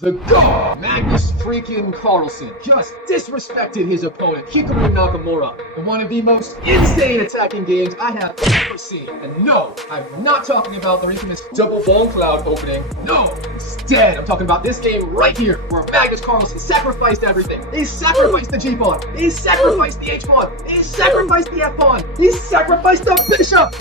The GOAT, Magnus freaking Carlsen, just disrespected his opponent, Hikaru Nakamura, in one of the most insane attacking games I have ever seen. And no, I'm not talking about the infamous double bone cloud opening. No, instead, I'm talking about this game right here, where Magnus Carlsen sacrificed everything. He sacrificed the G-pawn. He sacrificed the H-pawn. He sacrificed the F-pawn. He sacrificed the bishop.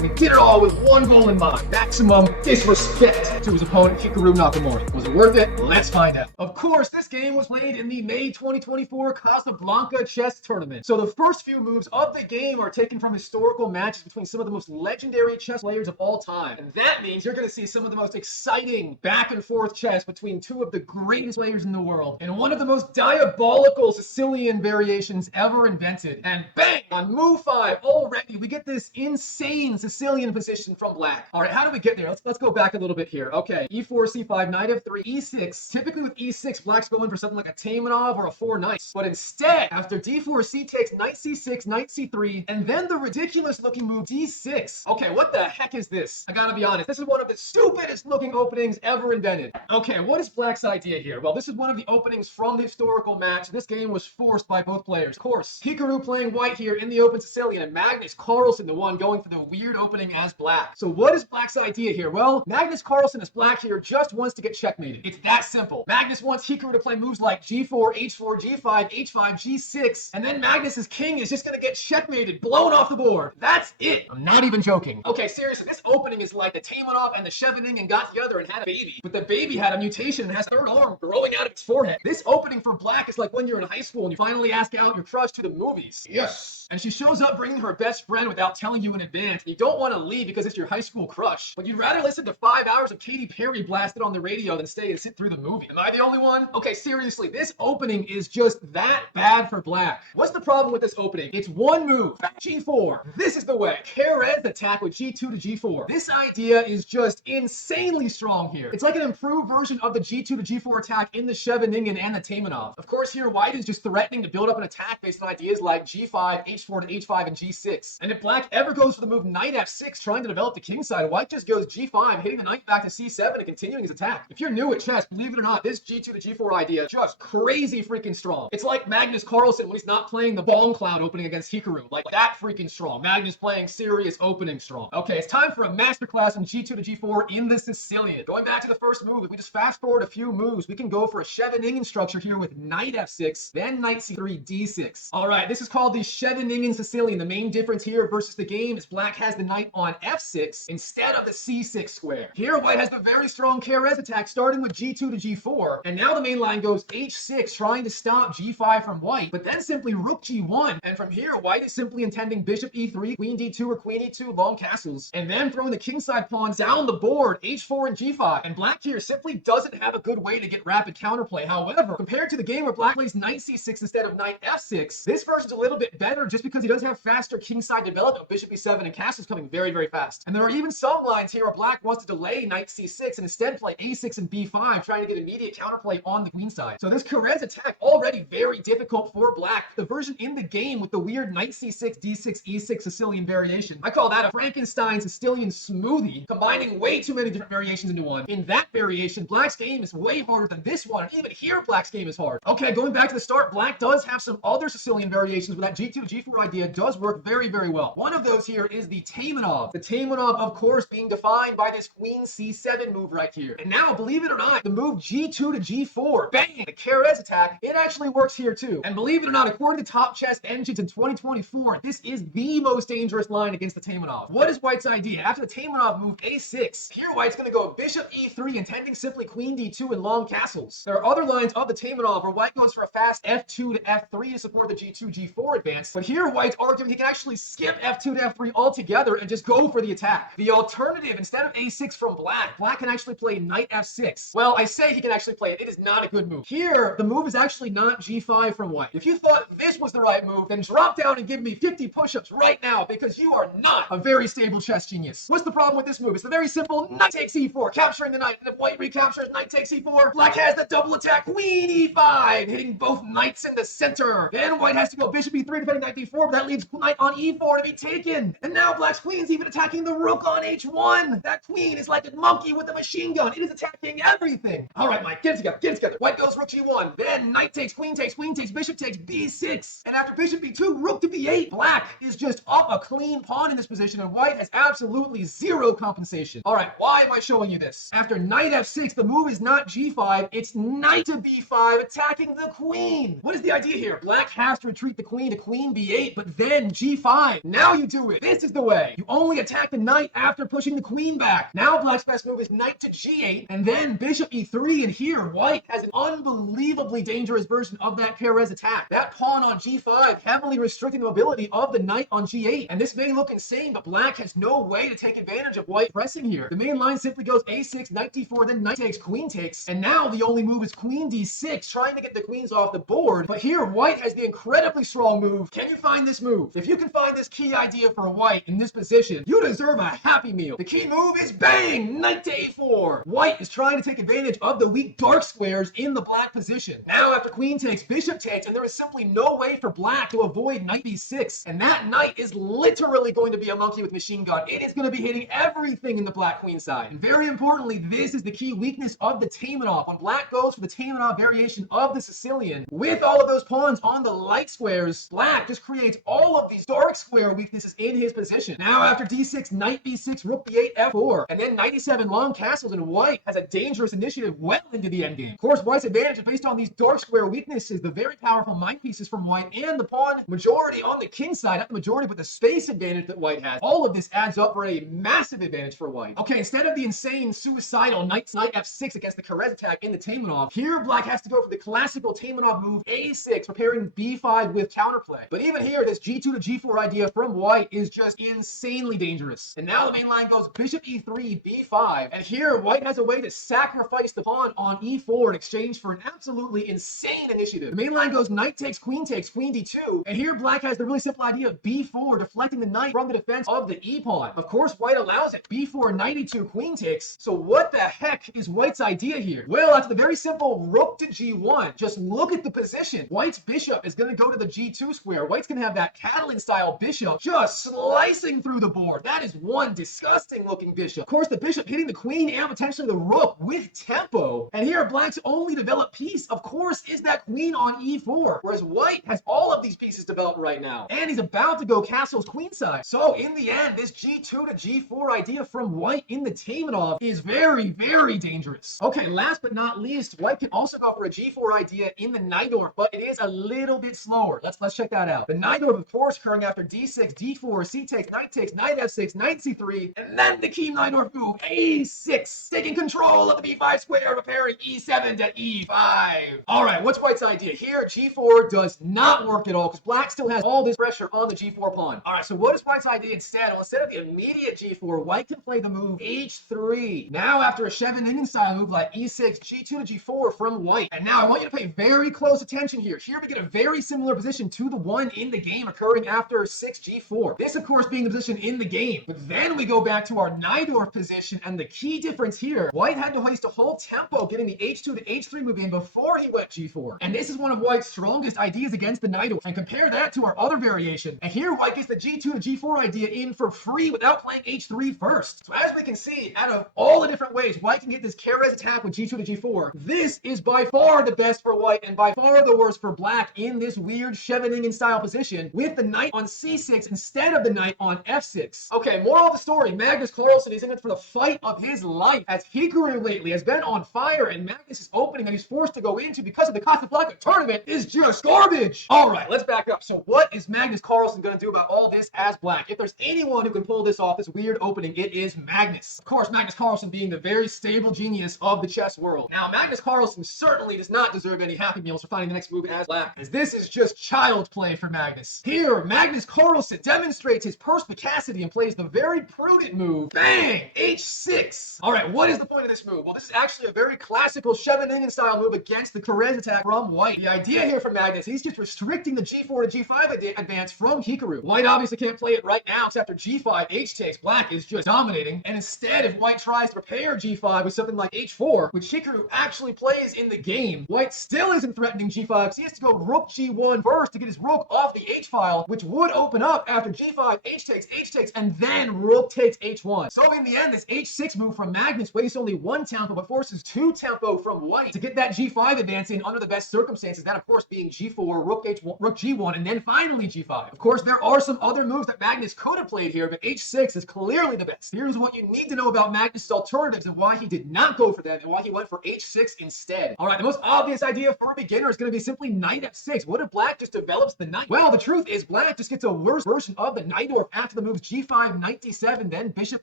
And he did it all with one goal in mind: maximum disrespect to his opponent, Hikaru Nakamura. Was it worth it? Let's find out. Of course, this game was played in the May 2024 Casablanca chess tournament. So the first few moves of the game are taken from historical matches between some of the most legendary chess players of all time. And that means you're going to see some of the most exciting back and forth chess between two of the greatest players in the world, and one of the most diabolical Sicilian variations ever invented. And bang! On move 5, already we get this insane Sicilian position from black. All right, how do we get there? Let's go back a little bit here. Okay, e4, c5, knight f3, e6. Typically with e6, black's going for something like a Taimanov or a 4 knights. But instead, after d4, c takes, knight c6, knight c3, and then the ridiculous looking move d6. Okay, what the heck is this? I gotta be honest, this is one of the stupidest looking openings ever invented. Okay, what is black's idea here? Well, this is one of the openings from the historical match. This game was forced by both players. Of course, Hikaru playing white here in the Open Sicilian, and Magnus Carlsen, the one going for the weird opening as black. So what is black's idea here? Well, Magnus Carlsen as black here just wants to get checkmated. It's that simple. Magnus wants Hikaru to play moves like g4, h4, g5, h5, g6, and then Magnus's king is just gonna get checkmated, blown off the board. That's it. I'm not even joking. Okay, seriously, this opening is like the Taimanov and the Scheveningen got together and had a baby, but the baby had a mutation and has a third arm growing out of its forehead. This opening for black is like when you're in high school and you finally ask out your crush to the movies. Yes. And she shows up bringing her best friend without telling you in advance, and you don't want to leave because it's your high school crush, but you'd rather listen to 5 hours of Katy Perry blasted on the radio than stay and sit through the movie. Am I the only one? Okay, seriously, this opening is just that bad for black. What's the problem with this opening? It's one move, g4. This is the way. Keres Attack with g2 to g4. This idea is just insanely strong here. It's like an improved version of the g2 to g4 attack in the Scheveningen and the Taimanov. Of course, here white is just threatening to build up an attack based on ideas like g5, h4 to h5, and g6. And if black ever goes for the move knight f6 trying to develop the king side, white just goes g5, hitting the knight back to c7 and continuing his attack. If you're new at chess, believe it or not, this g2 to g4 idea is just crazy freaking strong. It's like Magnus Carlsen when he's not playing the bone cloud opening against Hikaru. Like that freaking strong. Magnus playing serious opening strong. Okay, it's time for a masterclass on g2 to g4 in the Sicilian. Going back to the first move, if we just fast forward a few moves, we can go for a Scheveningen structure here with knight f6, then knight c3, d6. All right, this is called the Scheveningen Sicilian. The main difference here versus the game is black has the knight on f6 instead of the c6 square. Here, white has the very strong Keres attack starting with g2 to g4, and now the main line goes h6 trying to stop g5 from white, but then simply rook g1, and from here, white is simply intending bishop e3, queen d2, or queen e2, long castles, and then throwing the kingside pawns down the board, h4 and g5, and black here simply doesn't have a good way to get rapid counterplay. However, compared to the game where black plays knight c6 instead of knight f6, this version's a little bit better just because he does have faster kingside development, bishop e7 and castles coming very, very fast. And there are even some lines here where black wants to delay knight c6 and instead play a6 and b5, trying to get immediate counterplay on the queen side. So this Keres attack already very difficult for black. The version in the game with the weird knight c6, d6, e6 Sicilian variation, I call that a Frankenstein Sicilian smoothie, combining way too many different variations into one. In that variation, black's game is way harder than this one, and even here black's game is hard. Okay, going back to the start, black does have some other Sicilian variations where that g2 to g4 idea does work very, very well. One of those here is the Taimanov. The Taimanov, of course, being defined by this queen c7 move right here. And now, believe it or not, the move g2 to g4, bang, the Keres attack, it actually works here too. And believe it or not, according to Top Chess Engines in 2024, this is the most dangerous line against the Taimanov. What is white's idea? After the Taimanov move a6, here white's going to go bishop e3, intending simply queen d2 and long castles. There are other lines of the Taimanov where white goes for a fast f2 to f3 to support the g2 g4 advance, but here white's arguing he can actually skip f2 to f3 altogether and just go for the attack. The alternative, instead of a6 from black, black can actually play knight f6. Well, I say he can actually play it. It is not a good move. Here, the move is actually not g5 from white. If you thought this was the right move, then drop down and give me 50 push-ups right now, because you are not a very stable chess genius. What's the problem with this move? It's the very simple knight takes e4, capturing the knight, and if white recaptures knight takes e4, black has the double attack queen e5, hitting both knights in the center. Then white has to go bishop e3, defending knight d4, but that leaves knight on e4 to be taken. And now black's queen's even attacking the rook on h1. That queen is like a monkey with a machine gun. It is attacking everything. All right, Mike, get it together, get it together. White goes rook g1, then knight takes, queen takes, bishop takes b6. And after bishop b2, rook to b8. Black is just up a clean pawn in this position, and white has absolutely zero compensation. All right, why am I showing you this? After knight f6, the move is not g5, it's knight to b5, attacking the queen. What is the idea here? Black has to retreat the queen to queen b8, but then g5. Now you do it. This is the way. You only attack the knight after pushing the queen back. Now black's best move is knight to g8, and then bishop e3, and here white has an unbelievably dangerous version of that Keres attack. That pawn on g5 heavily restricting the mobility of the knight on g8. And this may look insane, but black has no way to take advantage of white pressing here. The main line simply goes a6, knight d4, then knight takes, queen takes, and now the only move is queen d6, trying to get the queens off the board. But here white has the incredibly strong move. Can you find this move? If you can find this key idea for white in this position, you deserve a happy meal. The key move is bang, knight to a4. White is trying to take advantage of the weak dark squares in the black position. Now after queen takes, bishop takes, and there is simply no way for black to avoid knight b6. And that knight is literally going to be a monkey with machine gun. It is going to be hitting everything in the black queen side. And very importantly, this is the key weakness of the Taimanov. When black goes for the Taimanov variation of the Sicilian, with all of those pawns on the light squares, black just creates all of these dark square weaknesses in his position. Now after d6, knight b6, rook b8, f4, and then knight e7, long castles, and white has a dangerous initiative well into the endgame. Of course, white's advantage is based on these dark square weaknesses, the very powerful mind pieces from white, and the pawn majority on the king side, not the majority, but the space advantage that white has. All of this adds up for a massive advantage for white. Okay, instead of the insane suicidal knight f6 against the Keres attack in the Taimanov, here black has to go for the classical Taimanov move a6, preparing b5 with counterplay. But even here, this g2 to g4 idea from white is just insanely dangerous. And now the main line goes bishop e3, b5, and here white has a way to sacrifice the pawn on e4 in exchange for an absolutely insane initiative. The main line goes knight takes, queen d2, and here black has the really simple idea of b4, deflecting the knight from the defense of the e-pawn. Of course, white allows it. b4, knight e2, queen takes. So what the heck is white's idea here? Well, after the very simple rook to g1, just look at the position. White's bishop is going to go to the g2 square. White's going to have that Catalan-style bishop just slicing through the board. That is one disgusting-looking bishop. Of course, the bishop hitting the queen and potentially the rook with tempo. And here, black's only developed piece, of course, is that queen on e4, whereas white has all of these pieces developed right now. And he's about to go castle's queenside. So in the end, this g2 to g4 idea from white in the Taimanov is very, very dangerous. Okay, last but not least, white can also go for a g4 idea in the Najdorf, but it is a little bit slower. Let's check that out. The Najdorf, of course, occurring after d6, d4, c takes, knight f6, knight c3, and then the key Najdorf move, a6, taking control of the b5 square, preparing e7 to e5. All right, what's white's idea? Here, g4 does not work at all because black still has all this pressure on the g4 pawn. All right, so what is white's idea instead? Well, instead of the immediate g4, white can play the move h3. Now, after a Scheveningen style move like e6, g2 to g4 from white. And now I want you to pay very close attention here. Here we get a very similar position to the one in the game occurring after 6g4. This, of course, being the position in the game. But then we go back to our Najdorf position, and the key difference here, white had to waste a whole tempo getting the h2 to h3 move in before he went g4. And this is one of white's strongest ideas against the Najdorf. And compare that to our other variation. And here white gets the g2 to g4 idea in for free without playing h3 first. So as we can see, out of all the different ways white can get this Keres attack with g2 to g4, this is by far the best for white and by far the worst for black in this weird Scheveningen style position with the knight on c6 instead of the knight on f6. Okay, moral of the story, Magnus Carlsen is in it for the fight of his life, as Hikaru lately has been on fire, and Magnus' opening that he's forced to go into because of the Casablanca tournament is just garbage. All right, let's back up. So what is Magnus Carlsen going to do about all this as black? If there's anyone who can pull this off, this weird opening, it is Magnus. Of course, Magnus Carlsen being the very stable genius of the chess world. Now, Magnus Carlsen certainly does not deserve any happy meals for finding the next move as black, as this is just child's play for Magnus. Here, Magnus Carlsen demonstrates his perspicacity and plays the very prudent move, bang, h6. All right, what is the point of this move? Well, this is actually a very classical Scheveningen style move against the Keres attack from white. The idea here for Magnus, he's just restricting the g4 to g5 advance from Hikaru. White obviously can't play it right now, because after g5, h takes, black is just dominating. And instead, if white tries to prepare g5 with something like h4, which Hikaru actually plays in the game, white still isn't threatening g5, because he has to go rook g1 first to get his rook off off the h-file, which would open up after g5, h takes, and then rook takes h1. So in the end, this h6 move from Magnus wastes only 1 tempo, but forces 2 tempo from white to get that g5 advance in under the best circumstances. That, of course, being g4, rook h1, rook g1, and then finally g5. Of course, there are some other moves that Magnus could have played here, but h6 is clearly the best. Here's what you need to know about Magnus' alternatives and why he did not go for them and why he went for h6 instead. All right, the most obvious idea for a beginner is going to be simply knight f6. What if black just develops the knight? Well, the truth is black just gets a worse version of the Najdorf after the moves g5, knight d7, then bishop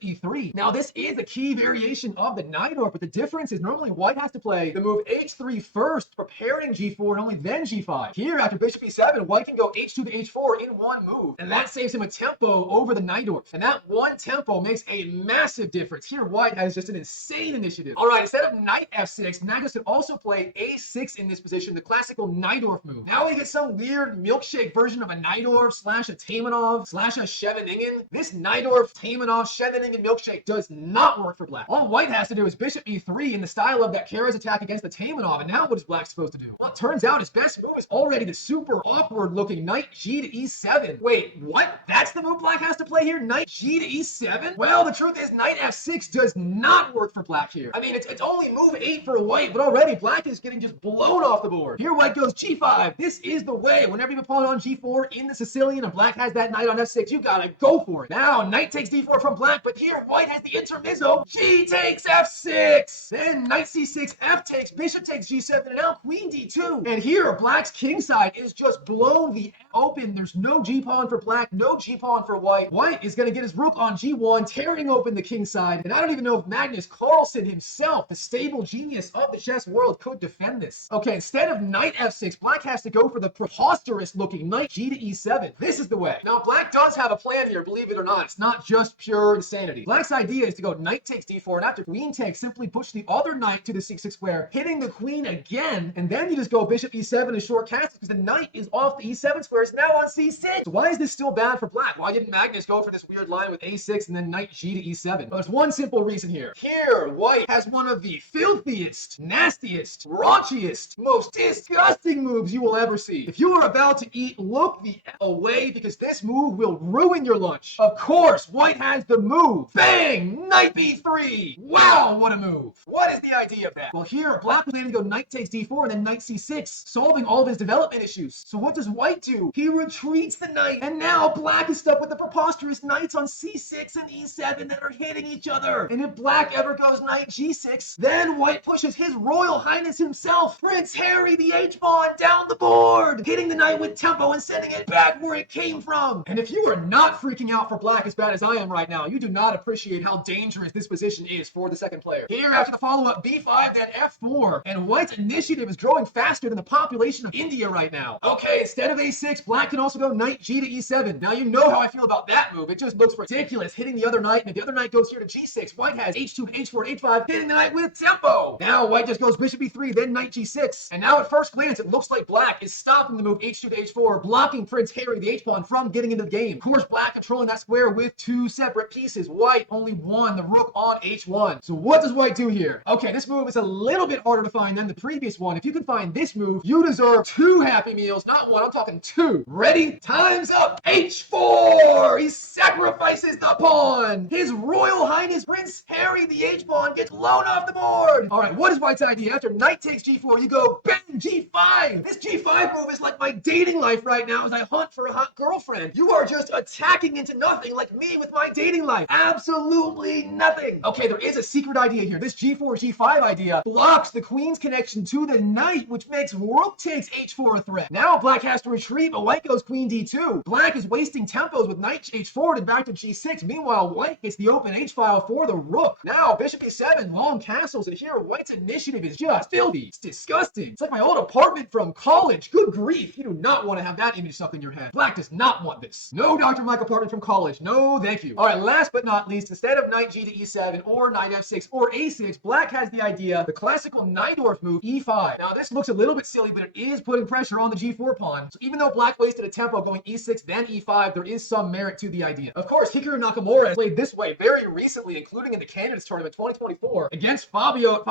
e3. Now, this is a key variation of the Najdorf, but the difference is normally white has to play the move h3 first, preparing g4, and only then g5. Here, after bishop e7, white can go h2 to h4 in one move, and that saves him a tempo over the Najdorf. And that one tempo makes a massive difference. Here, white has just an insane initiative. All right, instead of knight f6, Magnus could also play a6 in this position, the classical Najdorf move. Now we get some weird milkshake version of a Najdorf slash a Taimanov slash a Scheveningen. This Najdorf, Taimanov, Scheveningen milkshake does not work for black. All white has to do is bishop e3 in the style of that Keres attack against the Taimanov, and now what is black supposed to do? Well, it turns out his best move is already the super awkward looking knight g to e7. Wait, what? That's the move black has to play here? Knight g to e7? Well, the truth is knight f6 does not work for black here. I mean, it's only move 8 for white, but already black is getting just blown off the board. Here white goes g5. This is the way. Whenever you have opponent on g4 in the Sicilian and black has that knight on f6, you gotta go for it. Now, knight takes d4 from black, but here white has the intermezzo. G takes f6. Then knight c6, f takes, bishop takes g7, and now queen d2. And here, black's king side is just blown the open. There's no g-pawn for black, no g-pawn for white. White is gonna get his rook on g1, tearing open the king side. And I don't even know if Magnus Carlsen himself, the stable genius of the chess world, could defend this. Okay, instead of knight f6, black has to go for the preposterous looking knight g to e7. This is the way. Now, black does have a plan here, believe it or not. It's not just pure insanity. Black's idea is to go knight takes d4, and after queen takes, simply push the other knight to the c6 square, hitting the queen again, and then you just go bishop e7 and short castle because the knight is off the e7 square. It's now on c6. So why is this still bad for black? Why didn't Magnus go for this weird line with a6 and then knight g to e7? Well, there's one simple reason here. Here, white has one of the filthiest, nastiest, raunchiest, most disgusting moves you will ever see. If you are about to eat, look the F away because this move will ruin your lunch. Of course, white has the move. Bang! Knight b3. Wow, what a move. What is the idea of that? Well, here, black was planning to go knight takes d4 and then knight c6, solving all of his development issues. So what does white do? He retreats the knight, and now black is stuck with the preposterous knights on c6 and e7 that are hitting each other. And if black ever goes knight g6, then white pushes his Royal Highness himself, Prince Harry the H-pawn, down the board, hitting the knight with tempo and sending it back where it came from. And if you are not freaking out for black as bad as I am right now, you do not appreciate how dangerous this position is for the second player. Here, after the follow-up b5, then f4, and white's initiative is growing faster than the population of India right now. Okay, instead of a6, black can also go knight g to e7. Now, you know how I feel about that move. It just looks ridiculous, hitting the other knight, and if the other knight goes here to g6, white has h2, h4, h5, hitting the knight with tempo. Now, white just goes bishop e3, then knight g6, and now at first glance, it looks like black is stopping the move h2 to h4, blocking Prince Harry the H-pawn from getting into the game. Of course, black controlling that square with 2 separate pieces. White only one, the rook on h1. So what does white do here? Okay, this move is a little bit harder to find than the previous one. If you can find this move, you deserve 2 Happy Meals, not 1, I'm talking 2. Ready? Time's up! h4! He sacrifices the pawn! His Royal Highness Prince Harry the H-pawn gets blown off the board! Alright, what is white's idea? After knight takes g4, you go bang! g5! This g5 move is like my dating life right now as I hunt for a hot girlfriend. You are just attacking into nothing like me with my dating life. Absolutely nothing. Okay, there is a secret idea here. This g4, g5 idea blocks the queen's connection to the knight, which makes rook takes h4 a threat. Now black has to retreat, but white goes queen d2. Black is wasting tempos with knight h4 and back to g6. Meanwhile, white gets the open h-file for the rook. Now bishop e7, long castles, and here white's initiative is just filthy. It's disgusting. It's like my old apartment from college. Good grief. You do not want to have that image stuck in your head. Black does not want this. No Dr. Mike apartment from college. No, thank you. All right, last but not least, instead of knight g to e7 or knight f6 or a6, black has the idea, the classical Najdorf move, e5. Now, this looks a little bit silly, but it is putting pressure on the g4 pawn. So even though black wasted a tempo going e6, then e5, there is some merit to the idea. Of course, Hikaru Nakamura has played this way very recently, including in the Candidates Tournament 2024 against Fabiano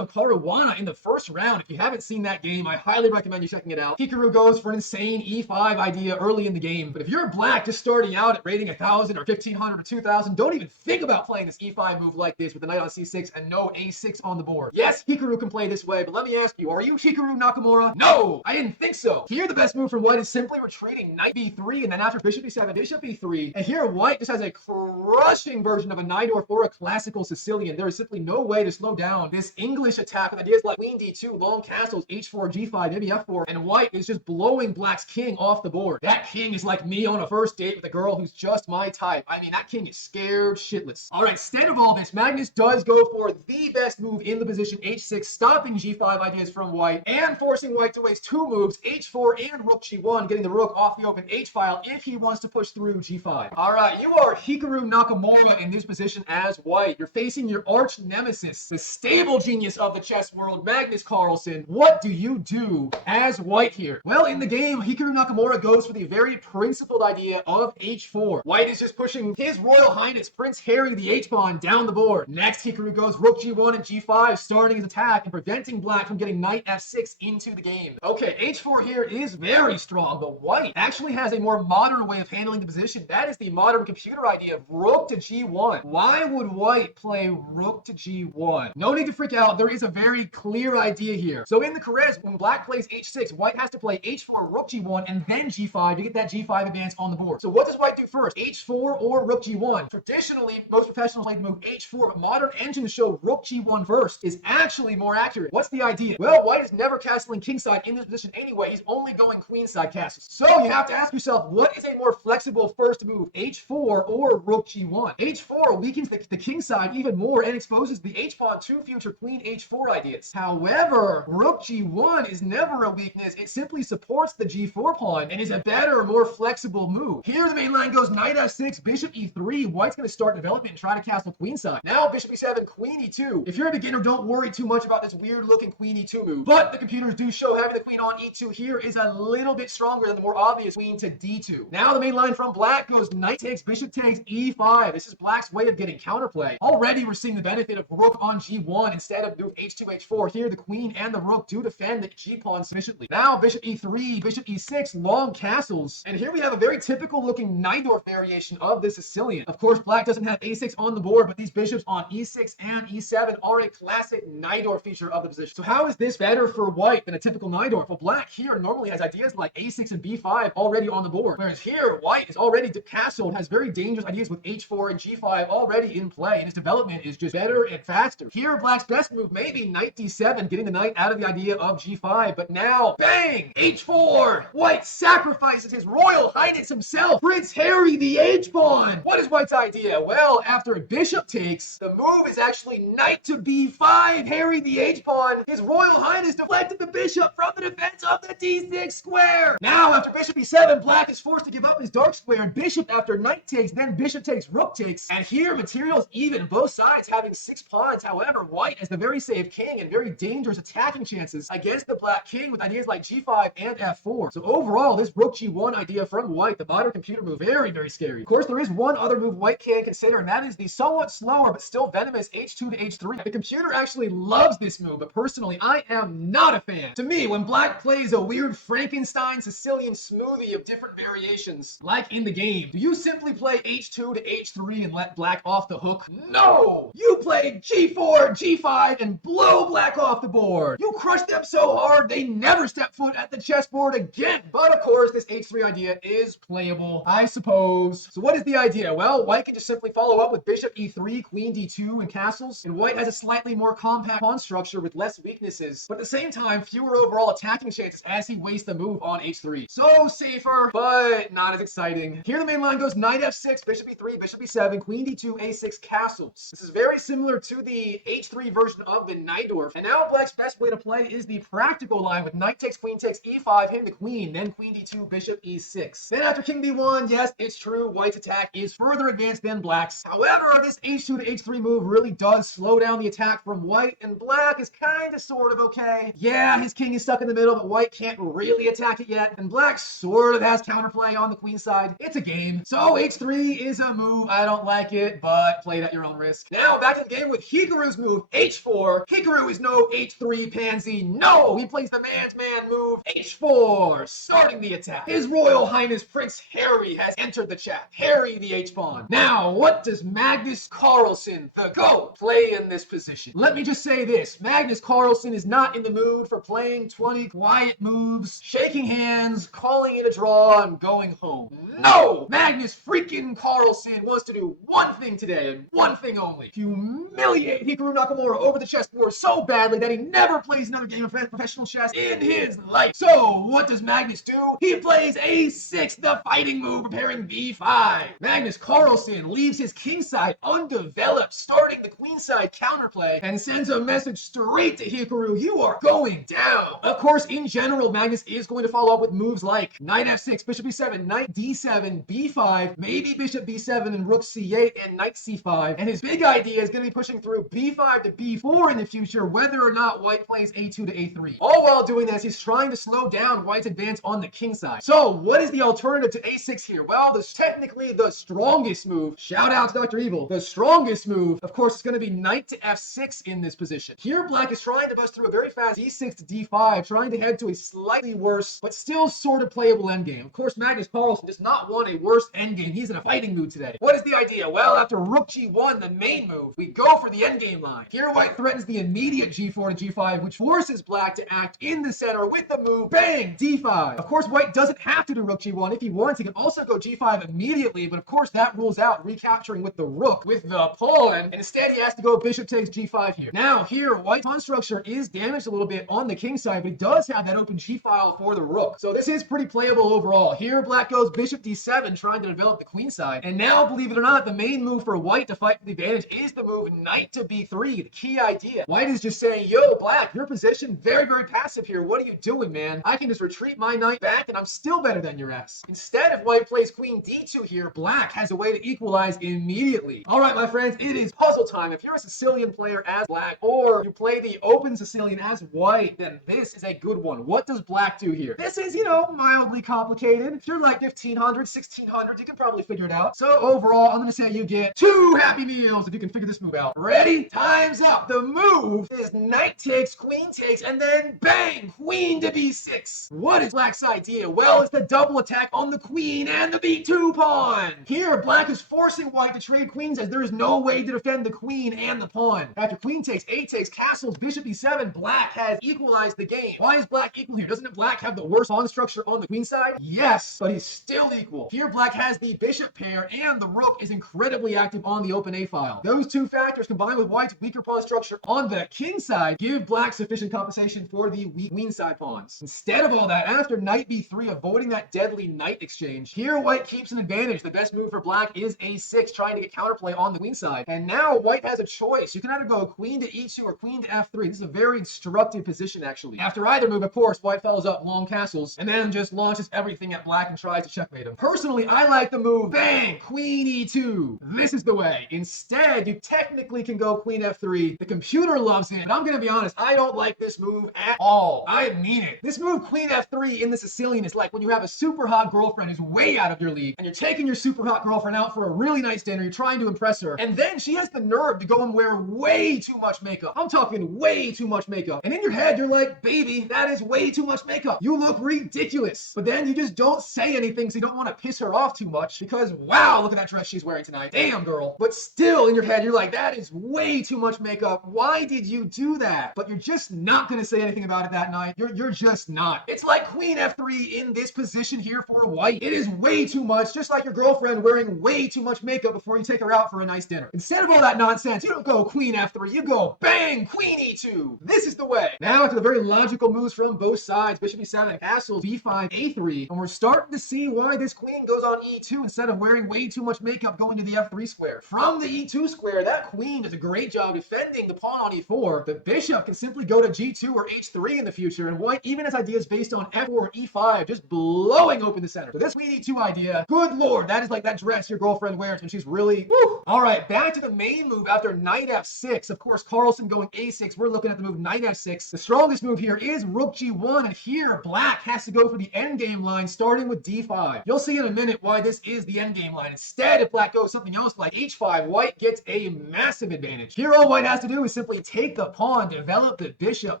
Caruana in the first round. If you haven't seen that that game. I highly recommend you checking it out. Hikaru goes for an insane e5 idea early in the game. But if you're black just starting out at rating 1,000 or 1,500 or 2,000, don't even think about playing this e5 move like this with the knight on c6 and no a6 on the board. Yes, Hikaru can play this way, but let me ask you, are you Hikaru Nakamura? No, I didn't think so. Here, the best move from white is simply retreating knight b3, and then after bishop b7, bishop b3. And here, white just has a crushing version of a Najdorf or a classical Sicilian. There is simply no way to slow down this English attack with ideas like queen d2, long castles, h4, g5, maybe f4, and white is just blowing black's king off the board. That king is like me on a first date with a girl who's just my type. I mean, that king is scared shitless. All right, instead of all this, Magnus does go for the best move in the position, h6, stopping g5 ideas from white and forcing white to waste two moves, h4 and rook g1, getting the rook off the open h-file if he wants to push through g5. All right, you are Hikaru Nakamura in this position as white. You're facing your arch nemesis, the stable genius of the chess world, Magnus Carlsen. What do you do as white here? Well, in the game, Hikaru Nakamura goes for the very principled idea of h4. White is just pushing his Royal Highness Prince Harry the h-pawn down the board. Next, Hikaru goes rook g1 and g5, starting his attack and preventing black from getting knight f6 into the game. Okay, h4 here is very strong, but white actually has a more modern way of handling the position. That is the modern computer idea of rook to g1. Why would white play rook to g1? No need to freak out. There is a very clear idea here. So in the Keres, when black plays h6, white has to play h4, rook g1, and then g5 to get that g5 advance on the board. So what does white do first? h4 or rook g1? Traditionally, most professionals play the move h4, but modern engines show rook g1 first is actually more accurate. What's the idea? Well, white is never castling kingside in this position anyway. He's only going queenside castles. So you have to ask yourself, what is a more flexible first move, h4 or rook g1? h4 weakens the kingside even more and exposes the h-pawn to future queen h4 ideas. However, rook g1 is never a weakness. It simply supports the g4 pawn and is a better, more flexible move. Here the main line goes knight f6, bishop e3. White's going to start development and try to castle queenside. Now bishop e7, queen e2. If you're a beginner, don't worry too much about this weird looking queen e2 move, but the computers do show having the queen on e2 here is a little bit stronger than the more obvious queen to d2. Now the main line from black goes knight takes, bishop takes, e5. This is black's way of getting counterplay. Already we're seeing the benefit of rook on g1 instead of move h2, h4. Here the queen and the rook do defend the g-pawn sufficiently. Now bishop e3, bishop e6, long castles. And here we have a very typical looking Najdorf variation of the Sicilian. Of course, black doesn't have a6 on the board, but these bishops on e6 and e7 are a classic Najdorf feature of the position. So how is this better for white than a typical Najdorf? Well, black here normally has ideas like a6 and b5 already on the board, whereas here white is already castled, has very dangerous ideas with h4 and g5 already in play, and his development is just better and faster. Here black's best move may be knight d7, getting the knight out of the idea of g5, but now bang, h4. White sacrifices his Royal Highness himself, Prince Harry the h-pawn. What is white's idea? Well, after a bishop takes, the move is actually knight to b5. Harry the h-pawn, his Royal Highness deflected the bishop from the defense of the d6 square. Now after bishop e7, black is forced to give up his dark square, and bishop after knight takes, then bishop takes, rook takes, and here materials even, both sides having 6 pawns. However, white has the very safe king and very dangerous attacking chances against the black king with ideas like g5 and f4. So overall, this rook g1 idea from white, the modern computer move, very, very scary. Of course, there is one other move white can consider, and that is the somewhat slower but still venomous h2 to h3. The computer actually loves this move, but personally, I am not a fan. To me, when black plays a weird Frankenstein Sicilian smoothie of different variations, like in the game, do you simply play h2 to h3 and let black off the hook? No! You play g4, g5, and blow black off the board. You crush them so hard, they never step foot at the chessboard again. But of course, this h3 idea is playable, I suppose. So what is the idea? Well, white can just simply follow up with bishop e3, queen d2, and castles, and white has a slightly more compact pawn structure with less weaknesses, but at the same time, fewer overall attacking chances as he wastes the move on h3. So safer, but not as exciting. Here the main line goes knight f6, bishop e3, bishop e7, queen d2, a6, castles. This is very similar to the h3 version of the Najdorf. And now black's best way to play is the practical line with knight takes, e5, hitting the queen, then queen d2, bishop e6. Then after king b1, yes, it's true, white's attack is further advanced than black's. However, this h2 to h3 move really does slow down the attack from white, and black is kind of sort of okay. Yeah, his king is stuck in the middle, but white can't really attack it yet, and black sort of has counterplay on the queen side. It's a game. So h3 is a move. I don't like it, but play it at your own risk. Now back to the game with Hikaru's move, h4. Hikaru is no h3 pansy. No! no! He plays the man's man move, h4, starting the attack. His Royal Highness Prince Harry has entered the chat. Harry the h-pawn. Now, what does Magnus Carlsen, the GOAT, play in this position? Let me just say this. Magnus Carlsen is not in the mood for playing 20 quiet moves, shaking hands, calling it a draw, and going home. No! Magnus freaking Carlsen wants to do one thing today, and one thing only. Humiliate Hikaru Nakamura over the chessboard so badly that he never plays another game of professional chess in his life. So, what does Magnus do? He plays a6, the fighting move, preparing b5. Magnus Carlsen leaves his kingside undeveloped, starting the queenside counterplay, and sends a message straight to Hikaru. You are going down. Of course, in general, Magnus is going to follow up with moves like knight f6, bishop e7, knight d7, b5, maybe bishop b7 and rook c8 and knight c5. And his big idea is going to be pushing through b5 to b4 in the future, whether or not white plays a2 to a3. All while doing this, he's trying to slow down white's advance on the king side. So what is the alternative to a6 here? Well, there's technically the strongest move. Shout out to Dr. Evil. The strongest move, of course, is going to be knight to f6 in this position. Here, black is trying to bust through a very fast d6 to d5, trying to head to a slightly worse, but still sort of playable endgame. Of course, Magnus Carlsen does not want a worse endgame. He's in a fighting mood today. What is the idea? Well, after rook g1, the main move, we go for the endgame line. Here, white threatens the immediate g4 to g5, which forces black to act in the center with the move, bang, d5. Of course, white doesn't have to do rook g1. If he wants, he can also go g5 immediately, but of course, that rules out recapturing with the rook, with the pawn, and instead he has to go bishop takes g5 here. Now, here, white's pawn structure is damaged a little bit on the king side, but he does have that open g-file for the rook. So this is pretty playable overall. Here, black goes bishop d7, trying to develop the queen side. And now, believe it or not, the main move for white to fight for the advantage is the move knight to b3, the key idea. White is just saying, yo, black, your position very, very passive here. What are you doing, man? I can just retreat my knight back and I'm still better than your ass. Instead, if white plays queen d2 here, black has a way to equalize immediately. All right, my friends, it is puzzle time. If you're a Sicilian player as black, or you play the Open Sicilian as white, then this is a good one. What does black do here? This is, mildly complicated. If you're like 1500, 1600, you can probably figure it out. So overall, I'm gonna say you get 2 happy meals if you can figure this move out. Ready? Time's up. The move is knight takes, queen takes, and then bang, queen to b6. What is black's idea? Well, it's the double attack on the queen and the b2 pawn. Here, black is forcing white to trade queens as there is no way to defend the queen and the pawn. After queen takes, a takes, castles, bishop e7, black has equalized the game. Why is black equal here? Doesn't black have the worst pawn structure on the queen side? Yes, but he's still equal. Here, black has the bishop pair and the rook is incredibly active on the open A file. Those two factors combined with white's weaker pawn structure on the king side give black sufficient compensation for the weak queen side pawns. Instead of all that, after knight b3, avoiding that deadly knight exchange, here white keeps an advantage. The best move for black is a6, trying to get counterplay on the queen side. And now white has a choice. You can either go queen to e2 or queen to f3. This is a very instructive position, actually. After either move, of course, white follows up long castles and then just launches everything at black and tries to checkmate him. Personally, I like the move, bang, queen e2. This is the way. Instead, you technically can go queen f3. The computer loves it, but I'm gonna be honest, I don't like this move at all. I mean it. This move, queen f3 in the Sicilian, is like when you have a super hot girlfriend who's way out of your league, and you're taking your super hot girlfriend out for a really nice dinner, you're trying to impress her, and then she has the nerve to go and wear way too much makeup. I'm talking way too much makeup. And in your head, you're like, baby, that is way too much makeup. You look ridiculous. But then you just don't say anything so you don't want to piss her off too much because, wow, look at that dress she's wearing tonight. Damn, girl. But still in your head, you're like, that is way too much makeup. Why did you do that? But you're just not going to say anything about it that night. You're just not. It's like queen f3 in this position here for white. It is way too much, just like your girlfriend wearing way too much makeup before you take her out for a nice dinner. Instead of all that nonsense, you don't go queen f3, you go bang, queen e2. This is the way. Now, after the very logical moves from both sides, bishop e7, castles, b5, a3, and we're starting to see why this queen goes on e2 instead of wearing way too much makeup going to the f3 square. From the e2 square, that queen does a great job defending the pawn on e4. The bishop can simply go to g2 or h3 in the future, and white even has ideas based on f4 or e5, just blowing open the center. So this queen e2 idea, good lord, that is like that dress your girlfriend wears when she's really, woo. All right, back to the main move after knight f6. Of course, Carlsen going a6. We're looking at the move knight f6. The strongest move here is rook g1, and here black has to go for the endgame line, starting with d5. You'll see in a minute why this is the endgame line. Instead, if black goes something else like h5, white gets a massive advantage. Here, all white has to do is simply take the pawn, develop the bishop,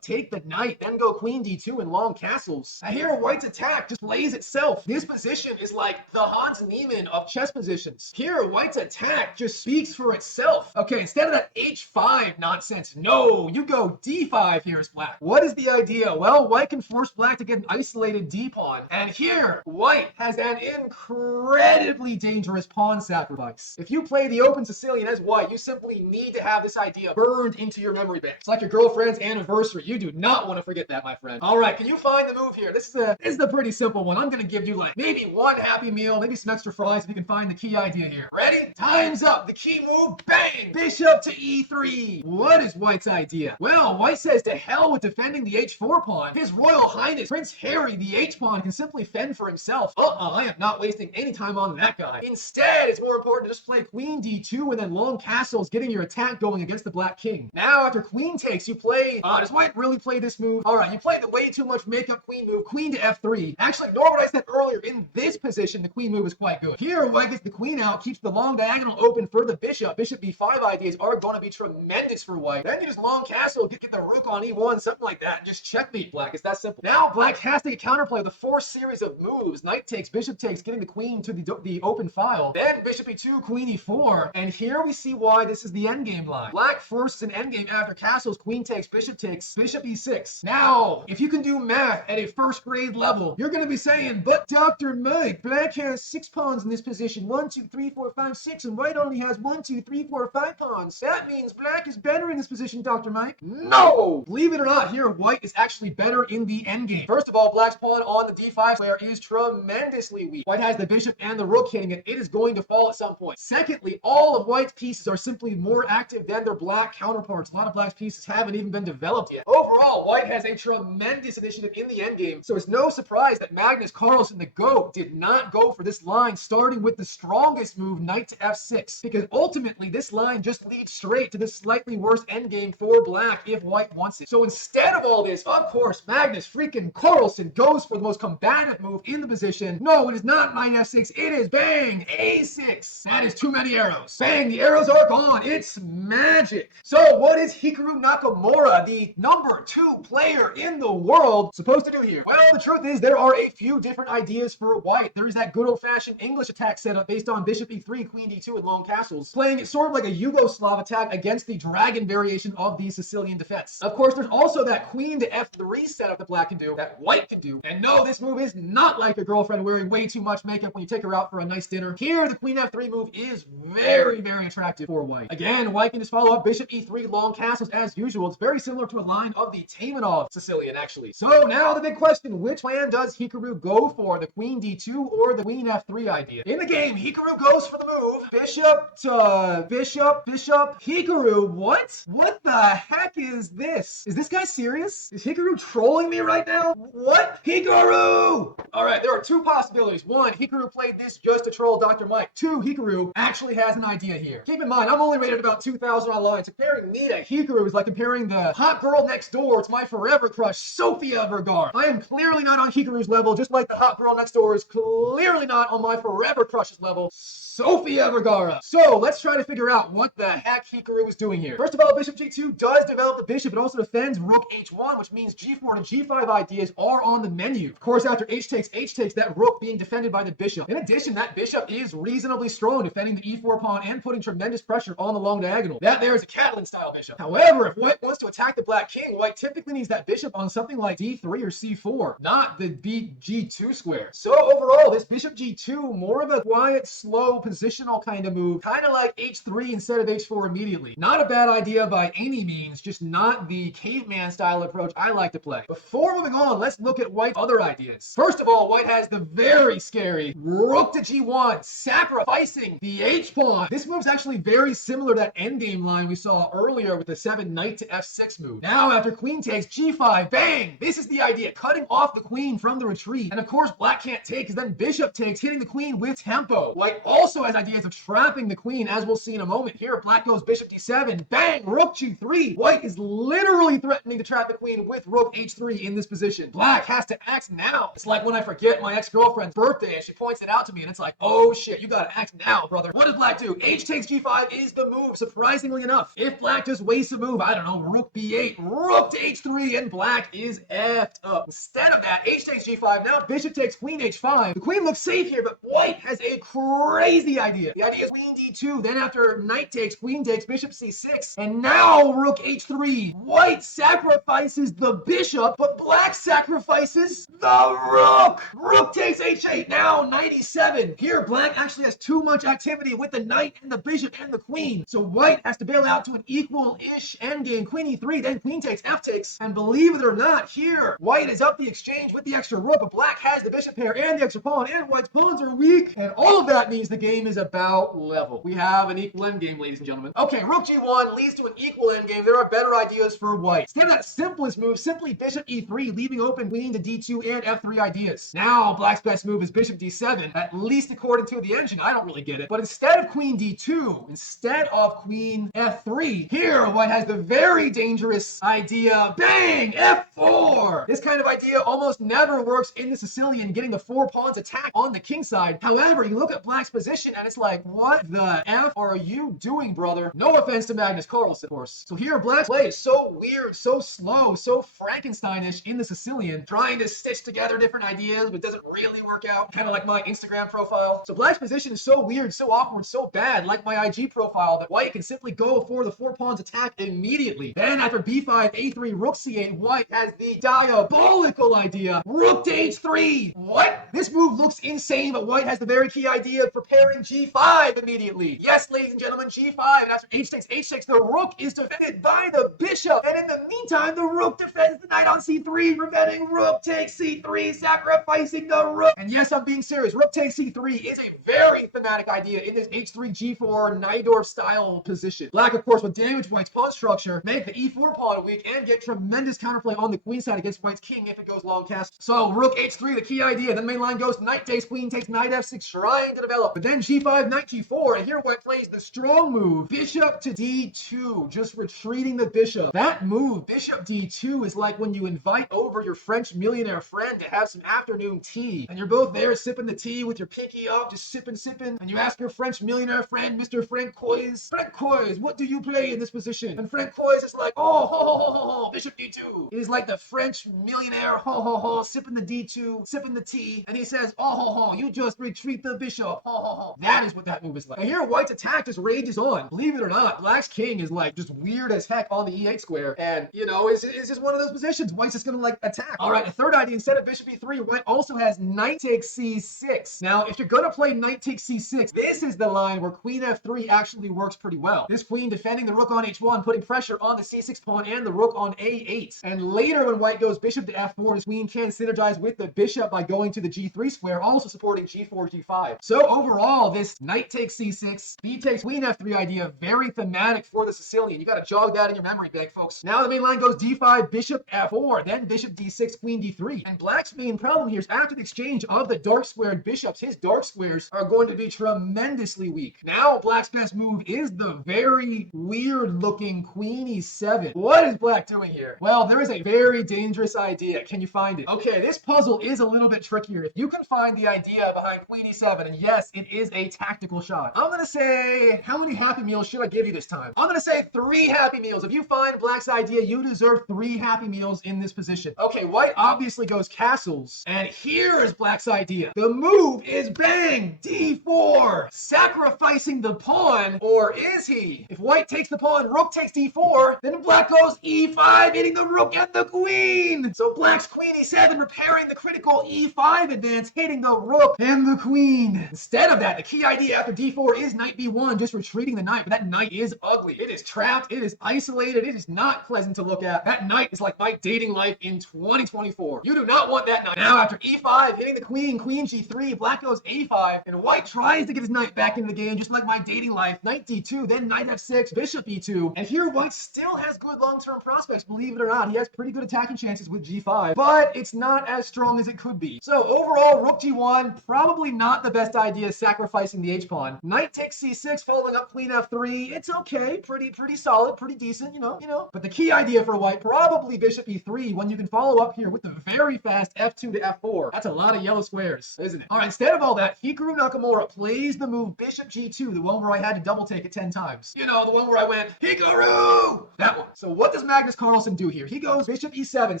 take take the knight, then go queen d2 and long castles. Now here, white's attack just lays itself. This position is like the Hans Niemann of chess positions. Here, white's attack just speaks for itself. Okay, instead of that h5 nonsense, no, you go d5 here as black. What is the idea? Well, white can force black to get an isolated d-pawn. And here, white has an incredibly dangerous pawn sacrifice. If you play the Open Sicilian as white, you simply need to have this idea burned into your memory bank. It's like your girlfriend's anniversary. You do not want to forget that, my friend. All right, can you find the move here? This is a pretty simple one. I'm going to give you like maybe one Happy Meal, maybe some extra fries if you can find the key idea here. Ready? Time's up. The key move, bang! Bishop to e3. What is white's idea? Well, white says to hell with defending the h4 pawn. His Royal Highness Prince Harry, the h-pawn, can simply fend for himself. I am not wasting any time on that guy. Instead, it's more important to just play queen d2 and then long castles, getting your attack going against the black king. Now, after queen takes, you play... does white really play this move? All right, you play the way too much makeup queen move, queen to f3. Actually, ignore what I said earlier. In this position, the queen move is quite good. Here, white gets the queen out, keeps the long diagonal open for the bishop. Bishop b5 ideas are going to be tremendous for white. Then you just long castle, get the rook on e1, something like that, and just checkmate black. It's that simple. Now, black has to get counterplay with a forced series of moves. Knight takes, bishop takes, getting the queen to the open file. Then bishop e2, queen e4. And here we see why this is the endgame line. Black forces an endgame after castles, queen takes, bishop bishop e6. Now, if you can do math at a first grade level, you're going to be saying, but Dr. Mike, black has 6 pawns in this position. 1, 2, 3, 4, 5, 6, and white only has 1, 2, 3, 4, 5 pawns. That means black is better in this position, Dr. Mike. No! Believe it or not, here, white is actually better in the endgame. First of all, black's pawn on the d5 square is tremendously weak. White has the bishop and the rook hitting it. It is going to fall at some point. Secondly, all of white's pieces are simply more active than their black counterparts. A lot of black's pieces haven't even been developed yet. Overall, white has a tremendous initiative in the endgame, so it's no surprise that Magnus Carlsen, the GOAT, did not go for this line, starting with the strongest move, knight to f6, because ultimately this line just leads straight to this slightly worse endgame for black if white wants it. So instead of all this, of course, Magnus freaking Carlsen goes for the most combative move in the position. No, it is not knight f6. It is bang, a6. That is too many arrows. Bang, the arrows are gone. It's magic. So what is Hikaru Nakamura, the #2 player in the world, supposed to do here? Well, the truth is there are a few different ideas for white. There is that good old-fashioned English attack setup based on bishop e3, queen d2, and long castles, playing it sort of like a Yugoslav attack against the dragon variation of the Sicilian defense. Of course, there's also that queen to f3 setup that black can do, that white can do. And no, this move is not like your girlfriend wearing way too much makeup when you take her out for a nice dinner. Here, the queen f3 move is very, very attractive for white. Again, white can just follow up bishop e3, long castles as usual. It's very similar to a line of the Taimanov Sicilian, actually. So now the big question, which plan does Hikaru go for? The queen d2 or the queen f3 idea? In the game, Hikaru goes for the move. Bishop to bishop. Hikaru, what? What the heck is this? Is this guy serious? Is Hikaru trolling me right now? What? Hikaru! All right, there are two possibilities. One, Hikaru played this just to troll Dr. Mike. Two, Hikaru actually has an idea here. Keep in mind, I'm only rated about 2,000 online. So comparing me to Hikaru is like comparing the hot girl next door to my forever crush, Sofia Vergara. I am clearly not on Hikaru's level, just like the hot girl next door is clearly not on my forever crush's level, Sofia Vergara. So let's try to figure out what the heck Hikaru is doing here. First of all, bishop g2 does develop the bishop. It also defends rook h1, which means g4 and g5 ideas are on the menu. Of course, after h takes, that rook being defended by the bishop. In addition, that bishop is reasonably strong, defending the e4 pawn and putting tremendous pressure on the long diagonal. That there is a Catalan-style bishop. However, if white wants to attack the black king, white typically needs that bishop on something like d3 or c4, not the g2 square. So overall, this bishop g2, more of a quiet, slow, positional kind of move, kind of like h3 instead of h4 immediately. Not a bad idea by any means, just not the caveman style approach I like to play. Before moving on, let's look at white's other ideas. First of all, white has the very scary rook to g1, sacrificing the h-pawn. This move's actually very similar to that endgame line we saw earlier with the 7 knight to f6 move. Now, after queen takes, g5, bang! This is the idea, cutting off the queen from the retreat. And of course, black can't take, because then bishop takes, hitting the queen with tempo. White also has ideas of trapping the queen, as we'll see in a moment. Here, black goes bishop d7, bang, rook g3. White is literally threatening to trap the queen with rook h3 in this position. Black has to act now. It's like when I I forget my ex-girlfriend's birthday and she points it out to me and it's like, oh shit, you gotta act now, brother. What does black do? H takes G5 is the move, surprisingly enough. If black just wastes a move, I don't know, rook B8, rook to H3, and black is effed up. Instead of that, H takes G5, now bishop takes queen H5. The queen looks safe here, but white has a crazy idea. The idea is queen D2, then after knight takes, queen takes, bishop C6, and now rook H3. White sacrifices the bishop, but black sacrifices the rook. Rook takes H8, now knight E7. Here, black actually has too much activity with the knight and the bishop and the queen, so white has to bail out to an equal-ish endgame. Queen E3, then queen takes, F takes, and believe it or not, here, white is up the exchange with the extra rook, but black has the bishop pair and the extra pawn, and white's pawns are weak, and all of that means the game is about level. We have an equal endgame, ladies and gentlemen. Okay, rook G1 leads to an equal endgame. There are better ideas for white. Instead of that simplest move, simply bishop E3, leaving open queen to D2 and F3 ideas. Now, black's best move is bishop D7, at least according to the engine. I don't really get it. But instead of queen D2, instead of queen F3, here white has the very dangerous idea, bang, F4. This kind of idea almost never works in the Sicilian, getting the 4 pawns attack on the king side. However, you look at black's position and it's like, what the F are you doing, brother? No offense to Magnus Carlsen, of course. So here black's play is so weird, so slow, so Frankensteinish in the Sicilian, trying to stitch together different ideas, but doesn't really work out. Kind of like my Instagram profile. So black's position is so weird, so awkward, so bad, like my IG profile, that white can simply go for the 4 pawns attack immediately. Then after B5, A3, rook C8, white has the diabolical idea, rook to H3. What? This move looks insane, but white has the very key idea of preparing G5 immediately. Yes, ladies and gentlemen, G5, and after H takes, the rook is defended by the bishop, and in the meantime, the rook defends the knight on C3, preventing rook takes C3, sacrificing the rook. And yes, I'm being serious, rook takes C3 is a very thematic idea in this H3, G4, Najdorf style position. Black, of course, would damage white's pawn structure, make the E4 pawn weak, and get tremendous counterplay on the queen side against white's king if it goes long castle. So rook H3, the key idea, then main line goes knight takes, queen takes, knight F6, trying to develop. But then G5, knight G4, and here white plays the strong move, bishop to D2, just retreating the bishop. That move, bishop D2, is like when you invite over your French millionaire friend to have some afternoon tea, and you're both there sipping the tea with your pinky up, just sipping, and you ask your French millionaire friend, Mr. Francois, what do you play in this position? And Francois is like, oh, ho, ho, ho, ho, ho, bishop D2. It is like the French millionaire, ho, ho, ho, sipping the D2, sipping the tea, and he says, oh, ho, ho, you just retreat the bishop, ho, ho, ho. That is what that move is like. And here, white's attack just rages on. Believe it or not, black's king is like just weird as heck on the E8 square, and you know, it's just one of those positions. White's just gonna like attack. All right, a third idea, instead of bishop E3, white also has knight takes C6. Now, if you're gonna play knight takes C6, this is the line where queen F3 actually works pretty well. This queen defending the rook on H1, putting pressure on the C6 pawn and the rook on A8. And later when white goes bishop to F4, his queen can synergize with the bishop by going to the G3 square, also supporting G4, G5. So overall, this knight takes C6, B takes queen F3 idea, very thematic for the Sicilian. You gotta jog that in your memory bank, folks. Now the main line goes D5, bishop F4, then bishop D6, queen D3. And black's main problem here is after the exchange of the dark squared bishops, his dark squares are going to be tremendously weak. Now black's best move is the very weird looking queen E7. What is black doing here? Well, there is a very dangerous idea. Can you find it? Okay, this puzzle is a little bit trickier. If you can find the idea behind queen E7, and yes, it is a tactical shot. I'm gonna say, how many happy meals should I give you this time? I'm gonna say 3 happy meals. If you find black's idea, you deserve 3 happy meals in this position. Okay, white obviously goes castles, and here is black's idea. The move is bang, D4, sacrificing the pawn, or is he? If white takes the pawn, rook takes D4, then black goes E5, hitting the rook and the queen. So black's queen E7 repairing the critical E5 advance, hitting the rook and the queen. Instead of that, the key idea after D4 is knight B1, just retreating the knight, but that knight is ugly. It is trapped, it is isolated, it is not pleasant to look at. That knight is like my dating life in 2024. You do not want that knight. Now after E5, hitting the queen, queen G3, black goes A5, and white tries to get his knight back into the game, just like my dating life. Knight D2, then knight F6, bishop E2, and here white still has good long-term prospects, believe it or not. He has pretty good attacking chances with G5, but it's not as strong as it could be. So overall, rook g1, probably not the best idea sacrificing the h-pawn. Knight takes c6, following up queen f3. It's okay, pretty solid, pretty decent, you know. But the key idea for white, probably bishop e3, when you can follow up here with the very fast f2 to f4. That's a lot of yellow squares, isn't it? All right, instead of all that, Hikaru Nakamura plays the move bishop g2, the one where I had to double take it 10 times. You know, the one where I went, Hikaru! That one. So what does Magnus Carlsen do here? He goes bishop e7,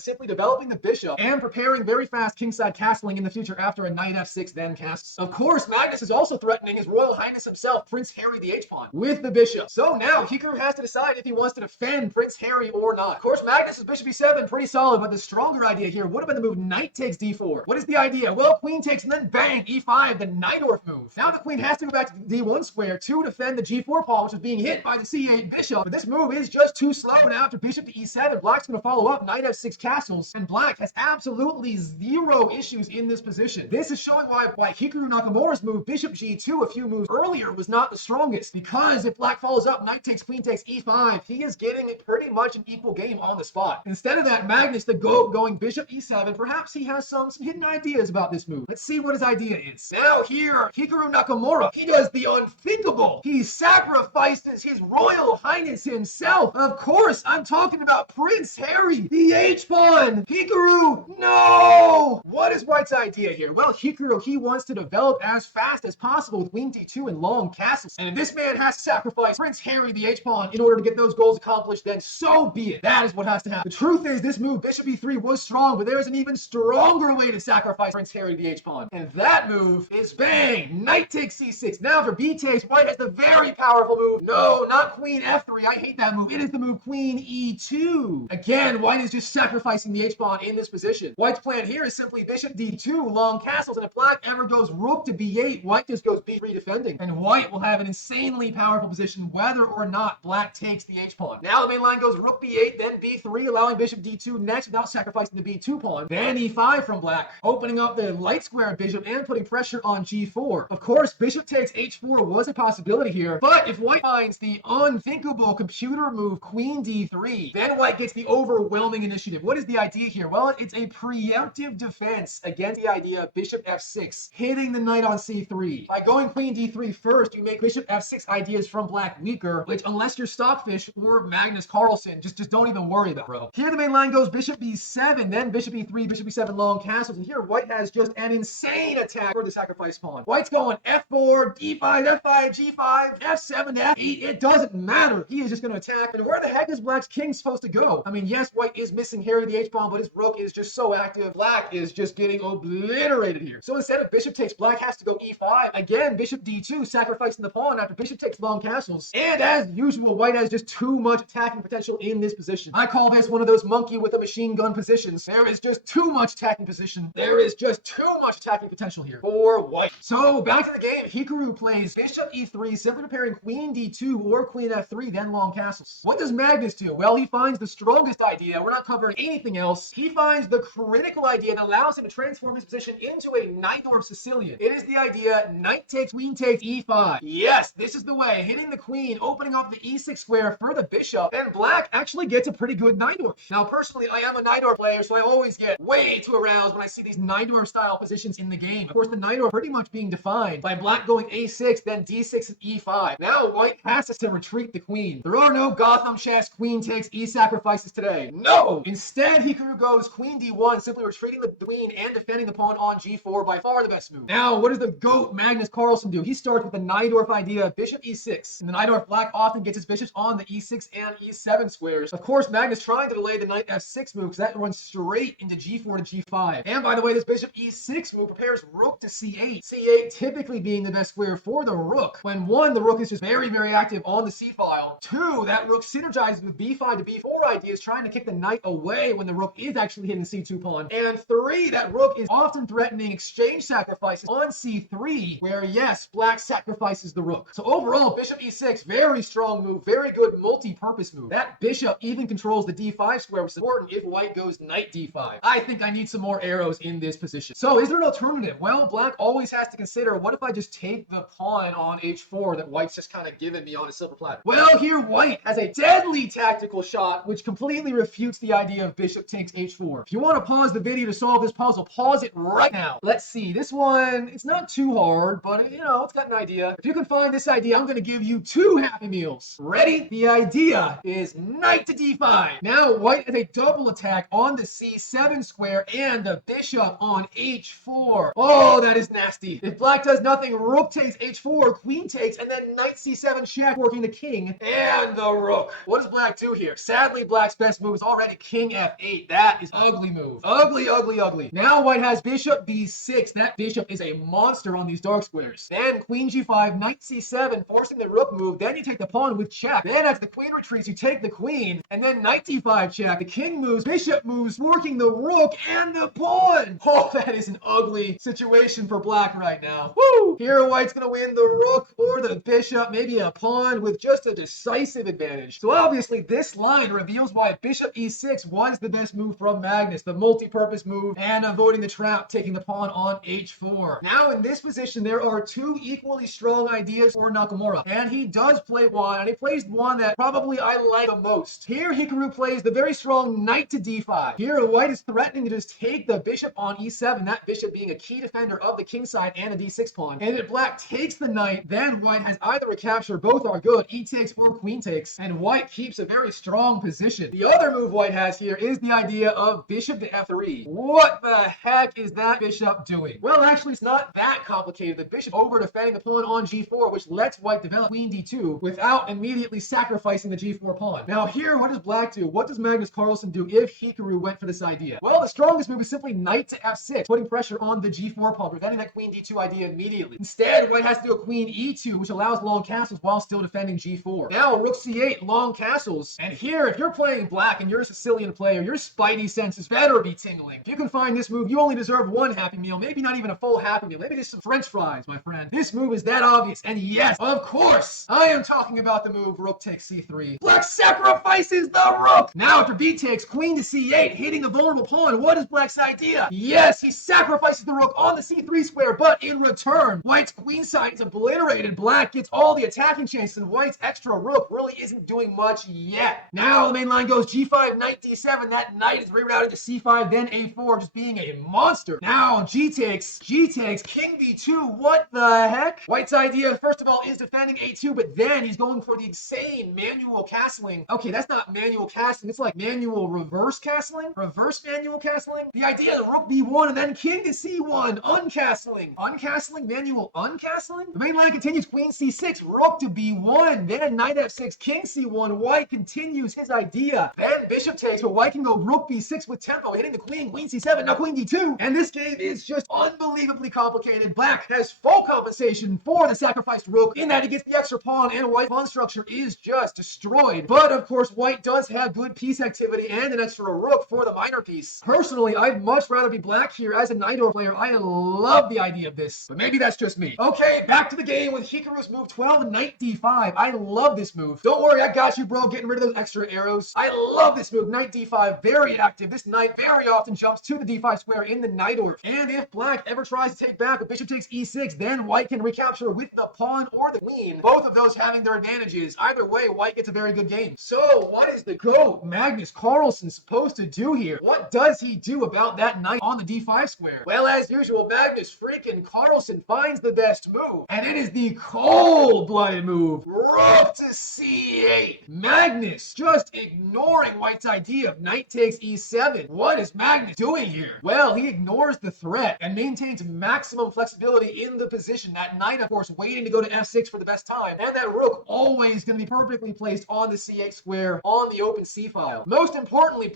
simply developing the bishop and preparing very fast kingside castling in the future after a knight f6 then castles. Of course, Magnus is also threatening his Royal Highness himself, Prince Harry the h-pawn, with the bishop. So now Hikaru has to decide if he wants to defend Prince Harry or not. Of course, Magnus's bishop e7, pretty solid, but the stronger idea here would have been the move knight takes d4. What is the idea? Well, queen takes and then bang, e5, the Najdorf move. Now the queen has to go back to the d1 square to defend the g4 pawn, which is being hit by the c8 bishop. But this move is just too slow. Now after bishop to e7, black's going to follow up, knight f6 castles, and black has absolutely zero issues in this position. This is showing why Hikaru Nakamura's move, bishop g2, a few moves earlier, was not the strongest. Because if black follows up, knight takes, queen takes, e5, he is getting pretty much an equal game on the spot. Instead of that, Magnus, the goat, going bishop e7, perhaps he has some hidden ideas about this move. Let's see what his idea is. Now here, Hikaru Nakamura, he does the unthinkable. He sacrifices his Royal Highness himself. Of course, I'm talking about Prince Harry, the h-pawn. Hikaru, no! What is white's idea here? Well, Hikaru, he wants to develop as fast as possible with queen d2 and long castles. And if this man has to sacrifice Prince Harry, the h-pawn, in order to get those goals accomplished, then so be it. That is what has to happen. The truth is, this move, bishop e3, was strong, but there is an even stronger way to sacrifice Prince Harry, the h-pawn. And that move is bang, knight takes c6. Now for b takes, white has the very powerful move. No, not queen f3. I hate that move. It is the move queen e2. Again, white is just sacrificing the h-pawn in this position. White's plan here is simply bishop d2, long castles, and if black ever goes rook to b8, white just goes b3 defending. And white will have an insanely powerful position whether or not black takes the h-pawn. Now the main line goes rook b8, then b3, allowing bishop d2 next without sacrificing the b2 pawn. Then e5 from black, opening up the light square bishop and putting pressure on g4. Of course, bishop takes h4 was a possibility here, but if white finds the unthinkable computer move queen d3, then white gets the overwhelming initiative. What is the idea here? Well, it's a preemptive defense against the idea of bishop f6, hitting the knight on c3. By going queen d3 first, you make bishop f6 ideas from black weaker, which unless you're Stockfish or Magnus Carlsen, just don't even worry about, bro. Here the main line goes bishop b7, then bishop e3, bishop e7, long castles, and here white has just an insane attack for the sacrifice pawn. White's going f4, d5, f5, g5, f7, f8, it doesn't matter. He is just going to attack. And where the heck is black's king supposed to go? I mean, yes, white is missing Harry the h-pawn, but his rook is just so active. Black is just getting obliterated here. So instead of bishop takes, black has to go e5. Again, bishop d2, sacrificing the pawn after bishop takes long castles. And as usual, white has just too much attacking potential in this position. I call this one of those monkey with a machine gun positions. There is just too much attacking position. There is just too much attacking potential here for white. So back to the game. Hikaru plays bishop e3, simply preparing queen d2 or queen f3, then long castles. What does Magnus do? Well, he finds the strongest idea. We're not covering anything else. He finds the critical idea that allows him to transform his position into a Open Sicilian. It is the idea knight takes, queen takes, e5. Yes, this is the way. Hitting the queen, opening up the e6 square for the bishop, and black actually gets a pretty good Najdorf. Now, personally, I am a Najdorf player, so I always get way too aroused when I see these Najdorf style positions in the game. Of course, the Najdorf pretty much being defined by black going a6, then d6 and e5. Now, white has to retreat the queen. There are no Gotham chess queen takes e sacrifices today. No! Instead, Hikaru goes queen d1, simply retreating the queen and defending the pawn on g4, by far the best move. Now, what does the GOAT Magnus Carlsen do? He starts with the Najdorf idea of bishop e6. In the Najdorf, black often gets his bishops on the e6 and e7 squares. Of course, Magnus trying to delay the knight f6 move because that runs straight into g4 to g5. And by the way, this bishop e6 move prepares rook to c8. c8 typically being the best square for the rook. When one, the rook is just very, very active on the c-file. Two, that rook synergizes with b5 to b4 ideas, trying to kick the knight away when the rook is actually hitting c2 pawn. And three, that rook is often threatening exchange sacrifices on c3, where yes, black sacrifices the rook. So overall, bishop e6, very strong move, very good multi-purpose move. That bishop even controls the d5 square, which is important if white goes knight d5. I think I need some more arrows in this position. So is there an alternative? Well, black always has to consider, what if I just take the pawn on h4 that white's just kind of given me on a silver platter? Well, here white has a deadly tactical shot, which completely refutes the idea of bishop takes h4. If you want to pause the video to solve this puzzle, pause. I'll pause it right now. Let's see. This one, it's not too hard, but you know, it's got an idea. If you can find this idea, I'm going to give you 2 Happy Meals. Ready? The idea is knight to d5. Now, white has a double attack on the c7 square and the bishop on h4. Oh, that is nasty. If black does nothing, rook takes h4, queen takes, and then knight c7 check, working the king and the rook. What does black do here? Sadly, black's best move is already king f8. That is ugly move. Ugly, ugly, ugly. Now white has bishop b6. That bishop is a monster on these dark squares. Then queen g5, knight c7, forcing the rook move. Then you take the pawn with check. Then after the queen retreats, you take the queen, and then knight d5 check. The king moves, bishop moves, working the rook and the pawn. Oh, that is an ugly situation for black right now. Woo! Here, white's gonna win the rook or the bishop, maybe a pawn with just a decisive advantage. So obviously, this line reveals why bishop e6 was the best move from Magnus, the multi-purpose move, and avoiding the trap, taking the pawn on h4. Now, in this position, there are 2 equally strong ideas for Nakamura, and he does play one, and he plays one that probably I like the most. Here, Hikaru plays the very strong knight to d5. Here, white is threatening to just take the bishop on e7, that bishop being a key defender of the king side and the d6 pawn. And if black takes the knight, then white has either a capture, both are good, e takes or queen takes, and white keeps a very strong position. The other move white has here is the idea of bishop to f3. What the heck is that bishop doing? Well, actually, it's not that complicated. The bishop over defending the pawn on g4, which lets white develop queen d2 without immediately sacrificing the g4 pawn. Now here, what does black do? What does Magnus Carlsen do if Hikaru went for this idea? Well, the strongest move is simply knight to f6, putting pressure on the g4 pawn, preventing that queen d2 idea immediately. Instead, white has to do a queen e2, which allows long castles while still defending g4. Now, rook c8, long castles. And here, if you're playing black and you're a Sicilian player, your spidey senses better be tingling. If you can find this move, you only deserve 1 Happy Meal, maybe not even a full Happy Meal, maybe just some French fries, my friend. This move is that obvious. And yes, of course, I am talking about the move rook takes c3. Black sacrifices the rook. Now, after b takes, queen to c8, hitting the vulnerable pawn. What is black's idea? Yes, he sacrifices the rook on the c3 square, but in return, white's queen side is obliterated. Black gets all the attacking chances, and white's extra rook really isn't doing much yet. Now the main line goes g5, knight d7. That knight is rerouted to c5, then a4, just being a monster. Now g takes, king b2. What the heck? White's idea, first of all, is defending a2, but then he's going for the insane manual castling. Okay, that's not manual castling. It's like manual reverse castling? Reverse manual castling? The idea of rook b1 and then king to c1. Uncastling. Uncastling? Manual uncastling? The main line continues. Queen c6, rook to b1. Then knight f6, king c1. White continues his idea. Then bishop takes, but white can go rook b6 with tempo, hitting the queen, queen c7, now queen d2. And this game is just unbelievably complicated. Black has full compensation for the sacrificed rook in that he gets the extra pawn, and white's pawn structure is just destroyed. But of course, white does have good piece activity and an extra rook for the minor piece. Personally, I'd much rather be black here as a Nightor player. I love the idea of this, but maybe that's just me. Okay, back to the game with Hikaru's move 12, knight d5. I love this move. Don't worry, I got you, bro. Getting rid of those extra arrows. I love this move, knight d5. Very active. This knight very often jumps to the d5 square in the Nightor. And if black ever tries to take back, a bishop takes e6, then white can recapture with the pawn or the queen. Both of those having their advantages. Either way, white gets a very good game. So, what is the GOAT Magnus Carlsen supposed to do here? What does he do about that knight on the d5 square? Well, as usual, Magnus freaking Carlsen finds the best move, and it is the cold-blooded move, rook to c8. Magnus just ignoring white's idea of knight takes e7. What is Magnus doing here? Well, he ignores the threat and maintains maximum flexibility in the position. That knight, of course, waiting to go to f6 for the best time, and that rook always going to be perfectly placed on the c8 square on the open c file. Most importantly,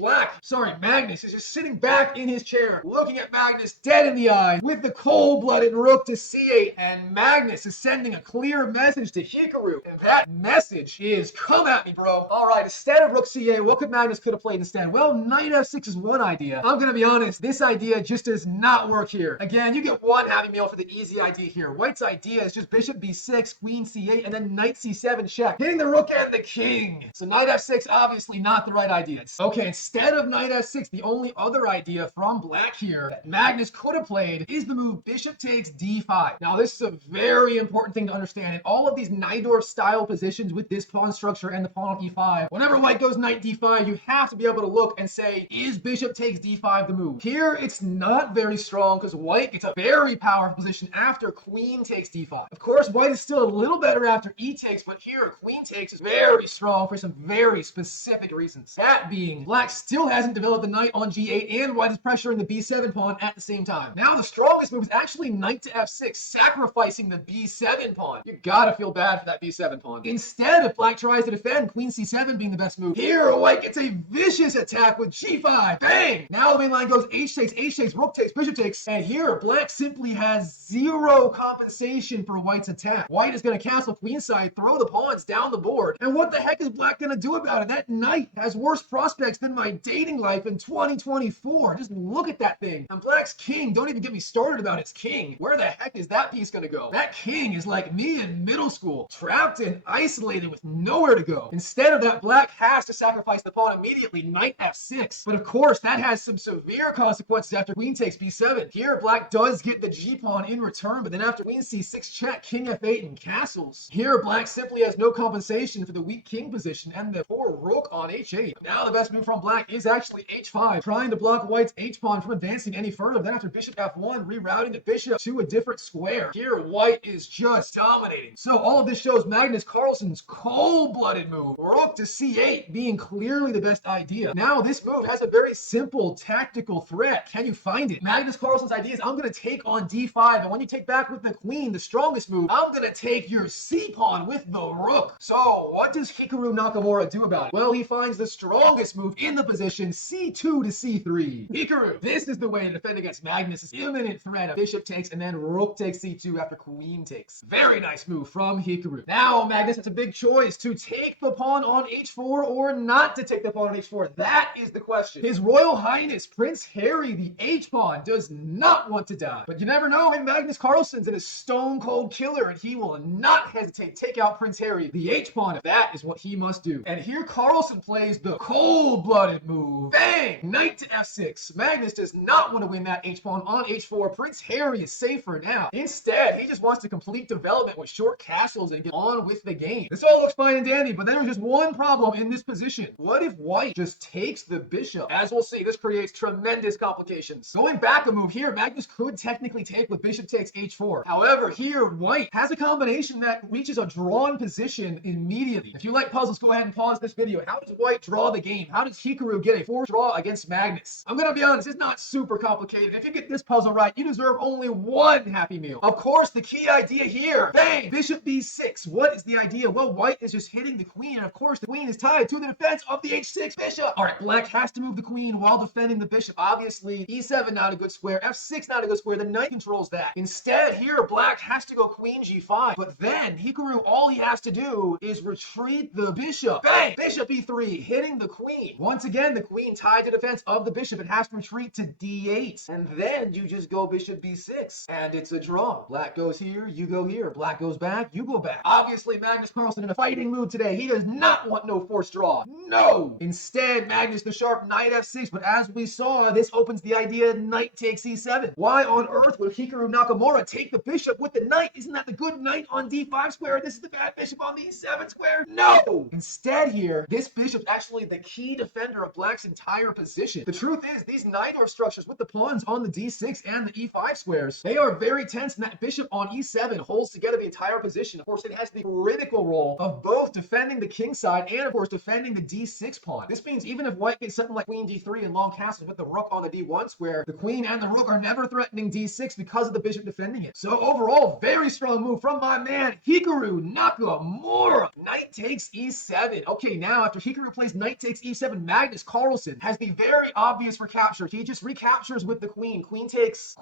Magnus is just sitting back in his chair, looking at Magnus dead in the eye with the cold-blooded rook to c8, and Magnus is sending a clear message to Hikaru, and that message is, come at me, bro. All right, instead of rook c8, what could Magnus could have played instead? Well, knight f6 is one idea. I'm gonna be honest, this idea just does not work here. Again, you get 1 Happy Meal for the easy idea here. White's idea is just bishop b6, queen c8, and then knight c7 check, hitting the rook and the king. So knight f6, obviously not the right idea. Okay, instead of knight f6, the only other idea from black here that Magnus could have played is the move bishop takes d5. Now, this is a very important thing to understand. In all of these Nightor style positions with this pawn structure and the pawn on e5, whenever white goes knight d5, you have to be able to look and say, is bishop takes d5 the move? Here, here, it's not very strong because white gets a very powerful position after queen takes d5. Of course, white is still a little better after e takes, but here, queen takes is very strong for some very specific reasons. That being, black still hasn't developed the knight on g8, and white is pressuring the b7 pawn at the same time. Now, the strongest move is actually knight to f6, sacrificing the b7 pawn. You gotta feel bad for that b7 pawn. Instead, if black tries to defend, queen c7 being the best move, here, white gets a vicious attack with g5. Bang! Now the main line goes h takes, rook takes, bishop takes, and here, black simply has zero compensation for white's attack. White is going to castle queenside, throw the pawns down the board, and what the heck is black going to do about it? That knight has worse prospects than my dating life in 2024. Just look at that thing. And black's king, don't even get me started about its king. Where the heck is that piece going to go? That king is like me in middle school, trapped and isolated with nowhere to go. Instead of that, black has to sacrifice the pawn immediately, knight f6. But of course, that has some severe consequences after queen takes b7. Here, black does get the g-pawn in return, but then after queen c6 check, king f8 and castles. Here, black simply has no compensation for the weak king position and the poor rook on h8. Now the best move from black is actually h5, trying to block white's h-pawn from advancing any further. Then after bishop f1, rerouting the bishop to a different square. Here, white is just dominating. So all of this shows Magnus Carlsen's cold-blooded move, rook to c8, being clearly the best idea. Now this move has a very simple tactical threat. Can you find it? Magnus Carlsen's idea is, I'm going to take on d5, and when you take back with the queen, the strongest move, I'm going to take your c-pawn with the rook. So what does Hikaru Nakamura do about it? Well, he finds the strongest move in the position, c2 to c3. Hikaru, this is the way to defend against Magnus' imminent threat of bishop takes and then rook takes c2 after queen takes. Very nice move from Hikaru. Now Magnus has a big choice, to take the pawn on h4 or not to take the pawn on h4. That is the question. His Royal Highness Prince Harry, the h-pawn, does not want to die. But you never know, and Magnus Carlsen's a stone cold killer, and he will not hesitate to take out Prince Harry, the h-pawn, if that is what he must do. And here Carlsen plays the cold-blooded move. Bang! Knight to f6. Magnus does not want to win that h-pawn on h4. Prince Harry is safer now. Instead, he just wants to complete development with short castles and get on with the game. This all looks fine and dandy, but there's just one problem in this position. What if white just takes the bishop? As we'll see, this creates tremendous complications. Going back a move here, Magnus could technically take with bishop takes h4. However, here, white has a combination that reaches a drawn position immediately. If you like puzzles, go ahead and pause this video. How does white draw the game? How does Hikaru get a forced draw against Magnus? I'm gonna be honest, it's not super complicated. If you get this puzzle right, you deserve only one happy meal. Of course, the key idea here, bang, bishop b6. What is the idea? Well, white is just hitting the queen, and of course, the queen is tied to the defense of the h6 bishop. All right, black has to move the queen while defending the bishop. Obviously, e7 not a good square, f6 not a good square. The knight controls that. Instead, here, black has to go queen g5. But then, Hikaru, all he has to do is retreat the bishop. Bang! Bishop e3, hitting the queen. Once again, the queen tied to defense of the bishop. It has to retreat to d8. And then you just go bishop b6. And it's a draw. Black goes here, you go here. Black goes back, you go back. Obviously, Magnus Carlsen in a fighting mood today. He does not want no forced draw. No! Instead, Magnus the sharp knight f6. But as we saw, this opens the idea knight takes e7. Why on earth would Hikaru Nakamura take the bishop with the knight? Isn't that the good knight on d5 square? This is the bad bishop on the e7 square? No! Instead here, this bishop's actually the key defender of black's entire position. The truth is, these Najdorf structures with the pawns on the d6 and the e5 squares, they are very tense, and that bishop on e7 holds together the entire position. Of course, it has the critical role of both defending the king side and, of course, defending the d6 pawn. This means even if white gets something like queen d3 and long castles with the rook on the d1 square, the queen and the rook are never threatening d6 because of the bishop defending it. So overall, very strong move from my man, Hikaru Nakamura. Knight takes e7. Okay, now after Hikaru plays knight takes e7, Magnus Carlsen has the very obvious recapture. He just recaptures with the queen. Queen takes.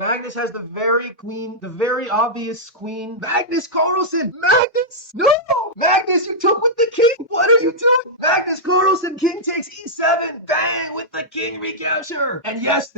Magnus has the very obvious queen. Magnus Carlsen! Magnus! No! Magnus, you took with the king! What are you doing? Magnus Carlsen, king takes e7. Bang! With the king recapture. And yes,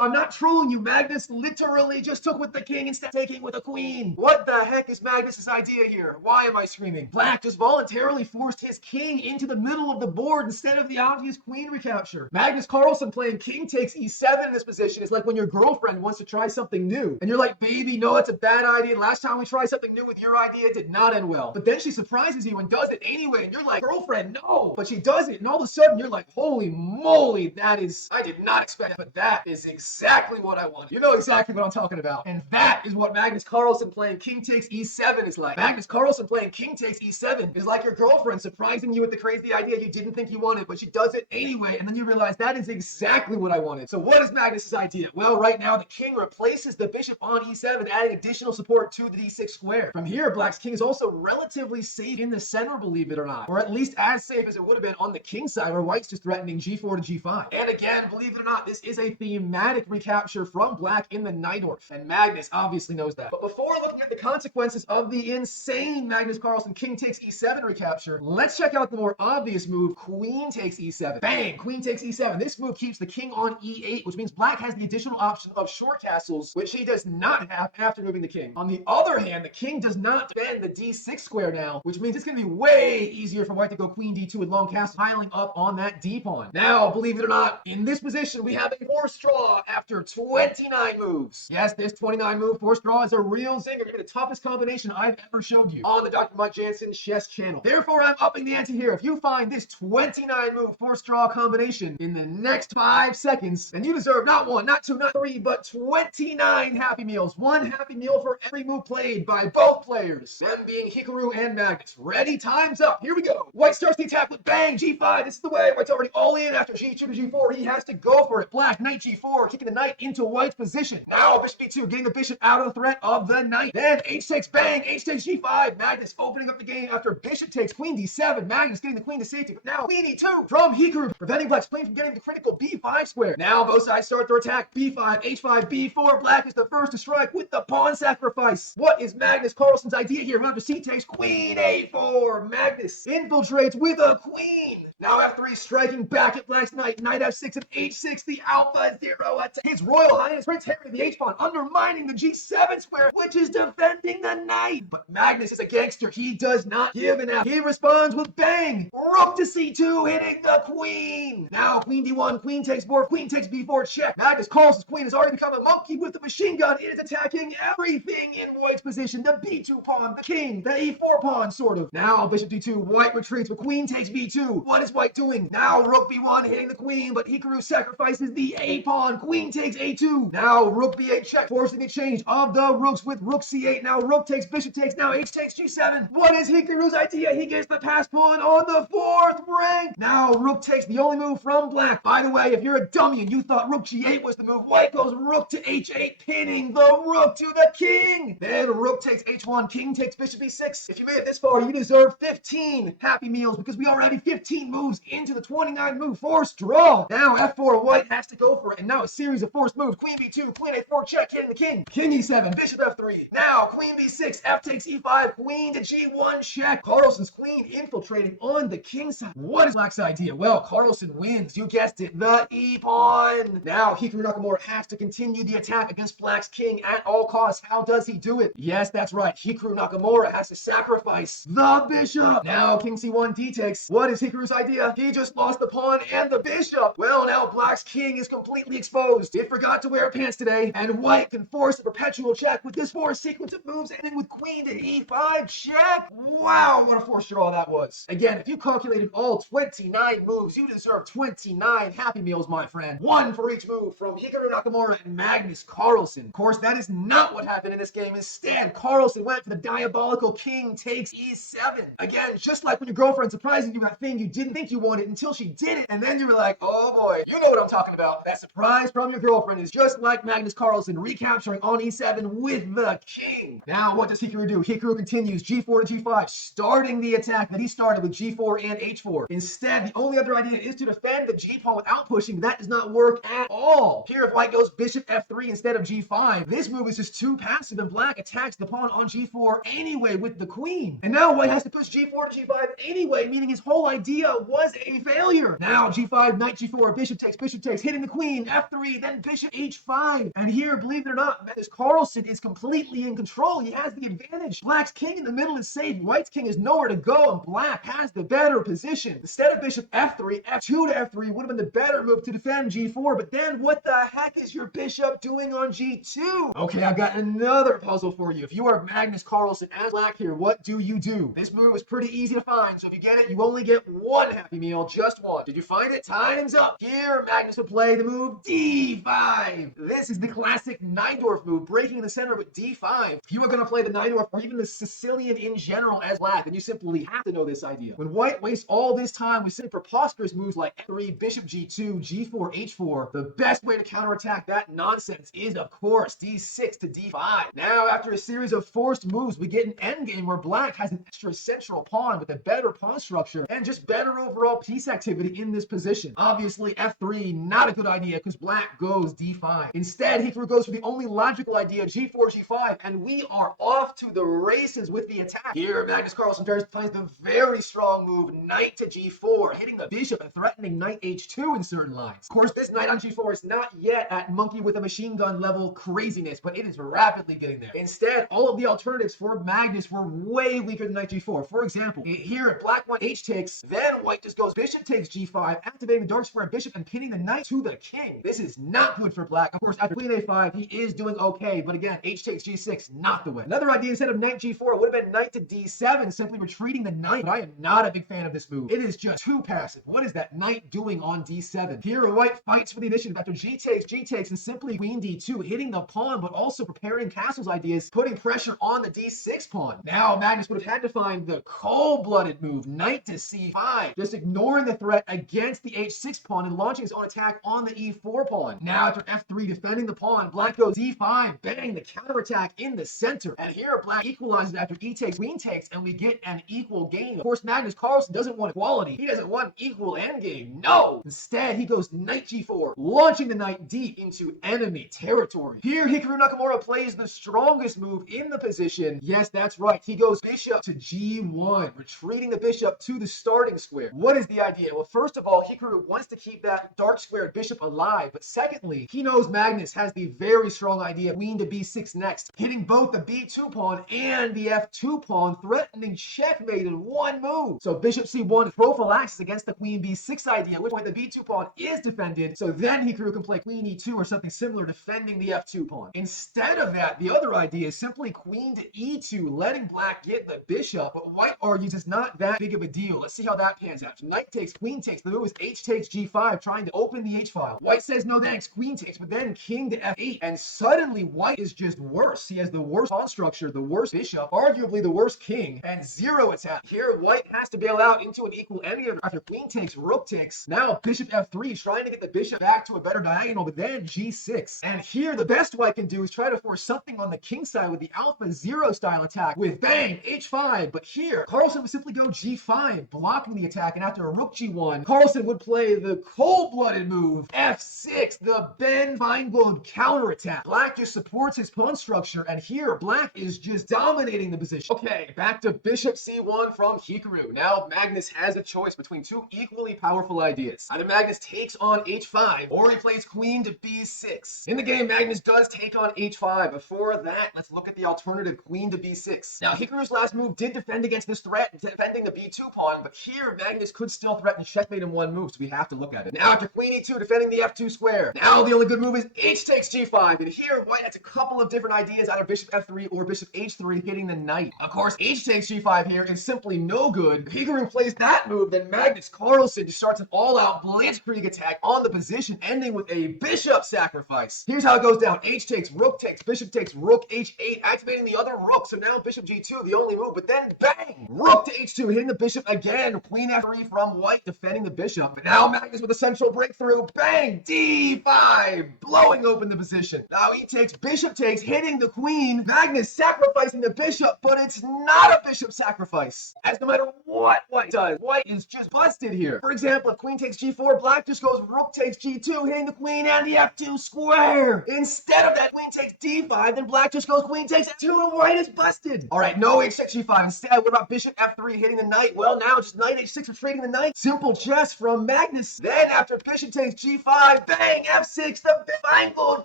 I'm not trolling you. Magnus literally just took with the king instead of taking with the queen. What the heck is Magnus's idea here? Why am I screaming? Black just voluntarily forced his king into the middle of the board instead of the obvious queen recapture. Magnus Carlsen playing king takes e7 in this position is like when your girlfriend wants to try something new. And you're like, baby, no, it's a bad idea. Last time we tried something new with your idea, it did not end well. But then she surprises you and does it anyway. And you're like, girlfriend, no. But she does it. And all of a sudden, you're like, holy moly, that is Magnus. I did not expect that, but that is exactly what I wanted. You know exactly what I'm talking about. And that is what Magnus Carlsen playing king takes e7 is like. Magnus Carlsen playing king takes e7 is like your girlfriend surprising you with the crazy idea you didn't think you wanted, but she does it anyway, and then you realize that is exactly what I wanted. So what is Magnus's idea? Well, right now the king replaces the bishop on e7, adding additional support to the d6 square. From here, Black's king is also relatively safe in the center, believe it or not, or at least as safe as it would have been on the king side, where White's just threatening g4 to g5. And again, believe it or not, this is a thematic recapture from Black in the Najdorf, and Magnus obviously knows that. But before looking at the consequences of the insane Magnus Carlsen king takes e7 recapture, let's check out the more obvious move, queen takes e7. Bang! Queen takes e7. This move keeps the king on e8, which means Black has the additional option of short castles, which he does not have after moving the king. On the other hand, the king does not defend the d6 square now, which means it's going to be way easier for White to go queen d2 with long castles piling up on that d pawn. Now, believe it or not, in this position, we have a forced draw after 29 moves. Yes, this 29 move forced draw is a real zinger, maybe the toughest combination I've ever showed you on the Dr. Mike Jansen chess channel. Therefore, I'm upping the ante here. If you find this 29 move forced draw combination in the next 5 seconds, then you deserve not 1, not 2, not 3, but 29 Happy Meals. 1 Happy Meal for every move played by both players, them being Hikaru and Magnus. Ready? Time's up. Here we go. White starts the attack with bang, g5. This is the way. White's already all in after g2 to g4. He has to go for it. Black, knight g4, kicking the knight into White's position. Now bishop b2, getting the bishop out of the threat of the knight. Then h takes bang, h takes g5. Magnus opening up the game after bishop takes queen d7. Magnus getting the queen to safety. But now queen e2 from Hikaru, preventing Black's queen from getting the critical b5 square. Now both sides start their attack. b5, h5, b4. Black is the first to strike with the pawn sacrifice. What is Magnus Carlsen's idea here? After c takes queen a4. Magnus infiltrates with a queen. Now f3 striking back at Black's knight. Knight f6 and h6. The alpha 0 attack. His Royal Highness Prince Henry the h-pawn undermining the g7 square, which is defending the knight. But Magnus is a gangster. He does not give an F. He responds with bang. Rook to c2, hitting the queen. Now queen d1, queen takes 4, queen takes b4, check. Magnus Carlsen's queen has already become a monkey with the machine gun. It is attacking everything in White's position. The b2 pawn, the king, the e4 pawn, sort of. Now bishop d2, White retreats, but queen takes b2. What is White doing? Now rook b1 hitting the queen, but Hikaru sacrifices the a pawn. Queen takes a2. Now rook b8 check, forcing the exchange of the rooks with rook c8. Now rook takes, bishop takes, now h takes g7. What is Hikaru's idea? He gets the pass pawn on the 4th rank. Now rook takes, the only move from Black. By the way, if you're a dummy and you thought rook g8 was the move, White goes rook to h8, pinning the rook to the king. Then rook takes h1, king takes bishop e6. If you made it this far, you deserve 15 Happy Meals because we already 15 moves into the 29 move forced draw. Now f4, White has to go for it, and now a series of forced moves. Queen b2, queen a4 check, hitting the king. King e7, bishop f3. Now queen b6, f takes e5, queen to g1 check. Carlsen's queen infiltrating on the king side. What is Black's idea? Well, Carlsen wins. You guessed it, the e-pawn. Now Hikaru Nakamura has to continue the attack against Black's king at all costs. How does he do it? Yes, that's right. Hikaru Nakamura has to sacrifice the bishop. Now king c1 d takes. What is Hikaru's idea? He just lost the pawn and the bishop. Well, now Black's king is completely exposed. It forgot to wear pants today, and White can force a perpetual check with this forced sequence of moves, ending with queen to e5 check. Wow, what a forced draw that was. Again, if you calculated all 29 moves, you deserve 29 Happy Meals, my friend. 1 for each move from Hikaru Nakamura and Magnus Carlsen. Of course, that is not what happened in this game. Instead, Carlsen went for the diabolical king takes e7. Again, just like when your girlfriend surprising you with that thing you didn't think you wanted until she did it, and then you were like, oh boy, you know what I'm talking about. That surprise from your girlfriend is just like Magnus Carlsen recapturing on e7 with the king. Now, what does Hikaru do? Hikaru continues g4 to g5, starting the attack that he started with g4 and h4. Instead, the only other idea is to defend the g-pawn without pushing. That does not work at all. Here, if White goes bishop f3 instead of g5, this move is just too passive, and Black attacks the pawn on g4 anyway with the queen. And now White has to push g4 to g5 anyway, meaning his whole idea was a failure. Now g5, knight g4, bishop takes, hitting the queen, f3, then bishop h5. And here, believe it or not, Magnus Carlsen is completely in control. He has the advantage. Black's king in the middle is safe. White's king is nowhere to go, and Black has the better position. Instead of bishop f3, f2 to f3 would have been the better move to defend g4, but then what the heck is your bishop doing on g2? Okay, I've got another puzzle for you. If you are Magnus Carlsen as Black here, what do you do? This move is pretty easy to find, so if you get it, you only get 1 Happy Meal, just 1. Did you find it? Time's up. here Magnus would play the move d5. This is the classic Najdorf move, breaking in the center with d5. If you are going to play the Najdorf or even the Sicilian in general as black, then you simply have to know this idea. When white wastes all this time with simply preposterous moves like f3, bishop g2, g4, h4, the best way to counterattack that nonsense is, of course, d6 to d5. Now, after a series of forced moves, we get an endgame where black has an extra central pawn with a better pawn structure and just better overall piece activity in this position. Obviously, f3, not a good idea because black goes d5. Instead, Hikaru goes for the only logical idea, g4, g5, and we are off to the races with the attack. Here, Magnus Carlsen plays the very strong move, knight to g4, hitting the bishop and threatening knight h2 in certain lines. Of course, this knight on g4 is not yet at monkey with a machine gun level craziness, but it is rapidly getting there. Instead, all of the alternatives for Magnus were way weaker than knight g4. For example, here at black white h takes, then white just goes bishop takes g5, activating the dark square bishop and pinning the knight to the king. This is not good for black. Of course, after queen a5, he is doing okay, but again, h takes g6, not the way. Another idea instead of knight g4 would have been knight to d7, simply retreating the knight, but I am not a big fan of this move. It is just too passive. What is that knight doing on d7? Here, white fights for the initiative after g takes, and simply queen d2, hitting the pawn, but also preparing castle's ideas, putting pressure on the d6 pawn. Now, Magnus would have had to find the cold-blooded move, knight to c5, just ignoring the threat against the h6 pawn and launching his own attack on the e4 pawn. Now, after f3 defending the pawn, black goes d5, bang, the counterattack in the center. And here, black equalizes after e takes, queen takes, and we get an equal game. Of course, Magnus Carlsen doesn't want equality. He doesn't want equal endgame. No! Instead, he goes knight g4, launching the knight deep into enemy territory. Here, Hikaru Nakamura plays the strongest move in the position. Yes, that's right. He goes bishop to g1, retreating the bishop to the starting square. What is the idea? Well, first of all, Hikaru wants to keep that dark square bishop alive, but secondly, he knows Magnus has the very strong idea queen to b6 next, hitting both the b2 pawn and the f2 pawn, threatening checkmate in one move. So bishop c1 prophylaxis against the queen b6 idea, at which point the b2 pawn is defended, so then Hikaru can play queen e2 or something similar, defending the f2 pawn. Instead of that, the other idea is simply queen to e2, letting black get the bishop, but white argues it's not that big of a deal. Let's see how that pans out. Knight takes, queen takes, the move is h takes g5, trying to open the h file. White says no thanks, queen takes, but then king to f8, and suddenly white is just worse. He has the worst pawn structure, the worst bishop, arguably the worst king, and zero attack. Here, white has to bail out into an equal endgame after queen takes, rook takes. Now bishop f3, trying to get the bishop back to a better diagonal, but then g6. And here, the best white can do is try to force something on the king side with the alpha 0 style attack with bang, h5. But here, Carlsen would simply go g5, blocking the attack, and after a rook g1, Carlsen would play the cold-blooded move, f6, the Ben Feingold counterattack. Black just supports his pawn structure, and here, black is just dominating the position. Okay, back to bishop c1 from Hikaru. Now, Magnus has a choice between two equally powerful ideas. Either Magnus takes on h5, or he plays queen to b6. In the game, Magnus does take on h5. Before that, let's look at the alternative, queen to b6. Now, Hikaru's last move did defend against this threat, defending the b2 pawn, but here, Magnus could still threaten checkmate in one move, so we have to look at it. Now, after queen e2, defending the f2 square. Now, the only good move is h takes g5, and here, white has a couple of different ideas, either bishop f3 or bishop h3, hitting the knight. Of course, h takes g5 here is simply no good. If Hikaru plays that move, then Magnus Carlsen just starts an all-out blitzkrieg attack on the position, ending with a bishop sacrifice. Here's how it goes down. H takes, bishop takes, rook h8, activating the other rook. So now bishop g2, the only move, but then bang! Rook to h2, hitting the bishop again. Queen f3 from white, defending the bishop. But now Magnus with a central breakthrough. Bang! d5, blowing open the position. Now he takes, bishop takes, hitting the queen. Magnus sacrificing the bishop, but it's not a bishop sacrifice. As no matter what white does, white is just busted here. For example, if queen takes g4, black just goes rook takes g2, hitting the queen and the f2 square. Instead of that, queen takes d5, then black just goes queen takes f2, and white is busted. All right, no h takes g5. Instead, what about bishop f3 hitting the knight? Well, now just knight h6 retreating the knight. Simple chess from Magnus. Then after bishop takes g5, bang, f6, the Feingold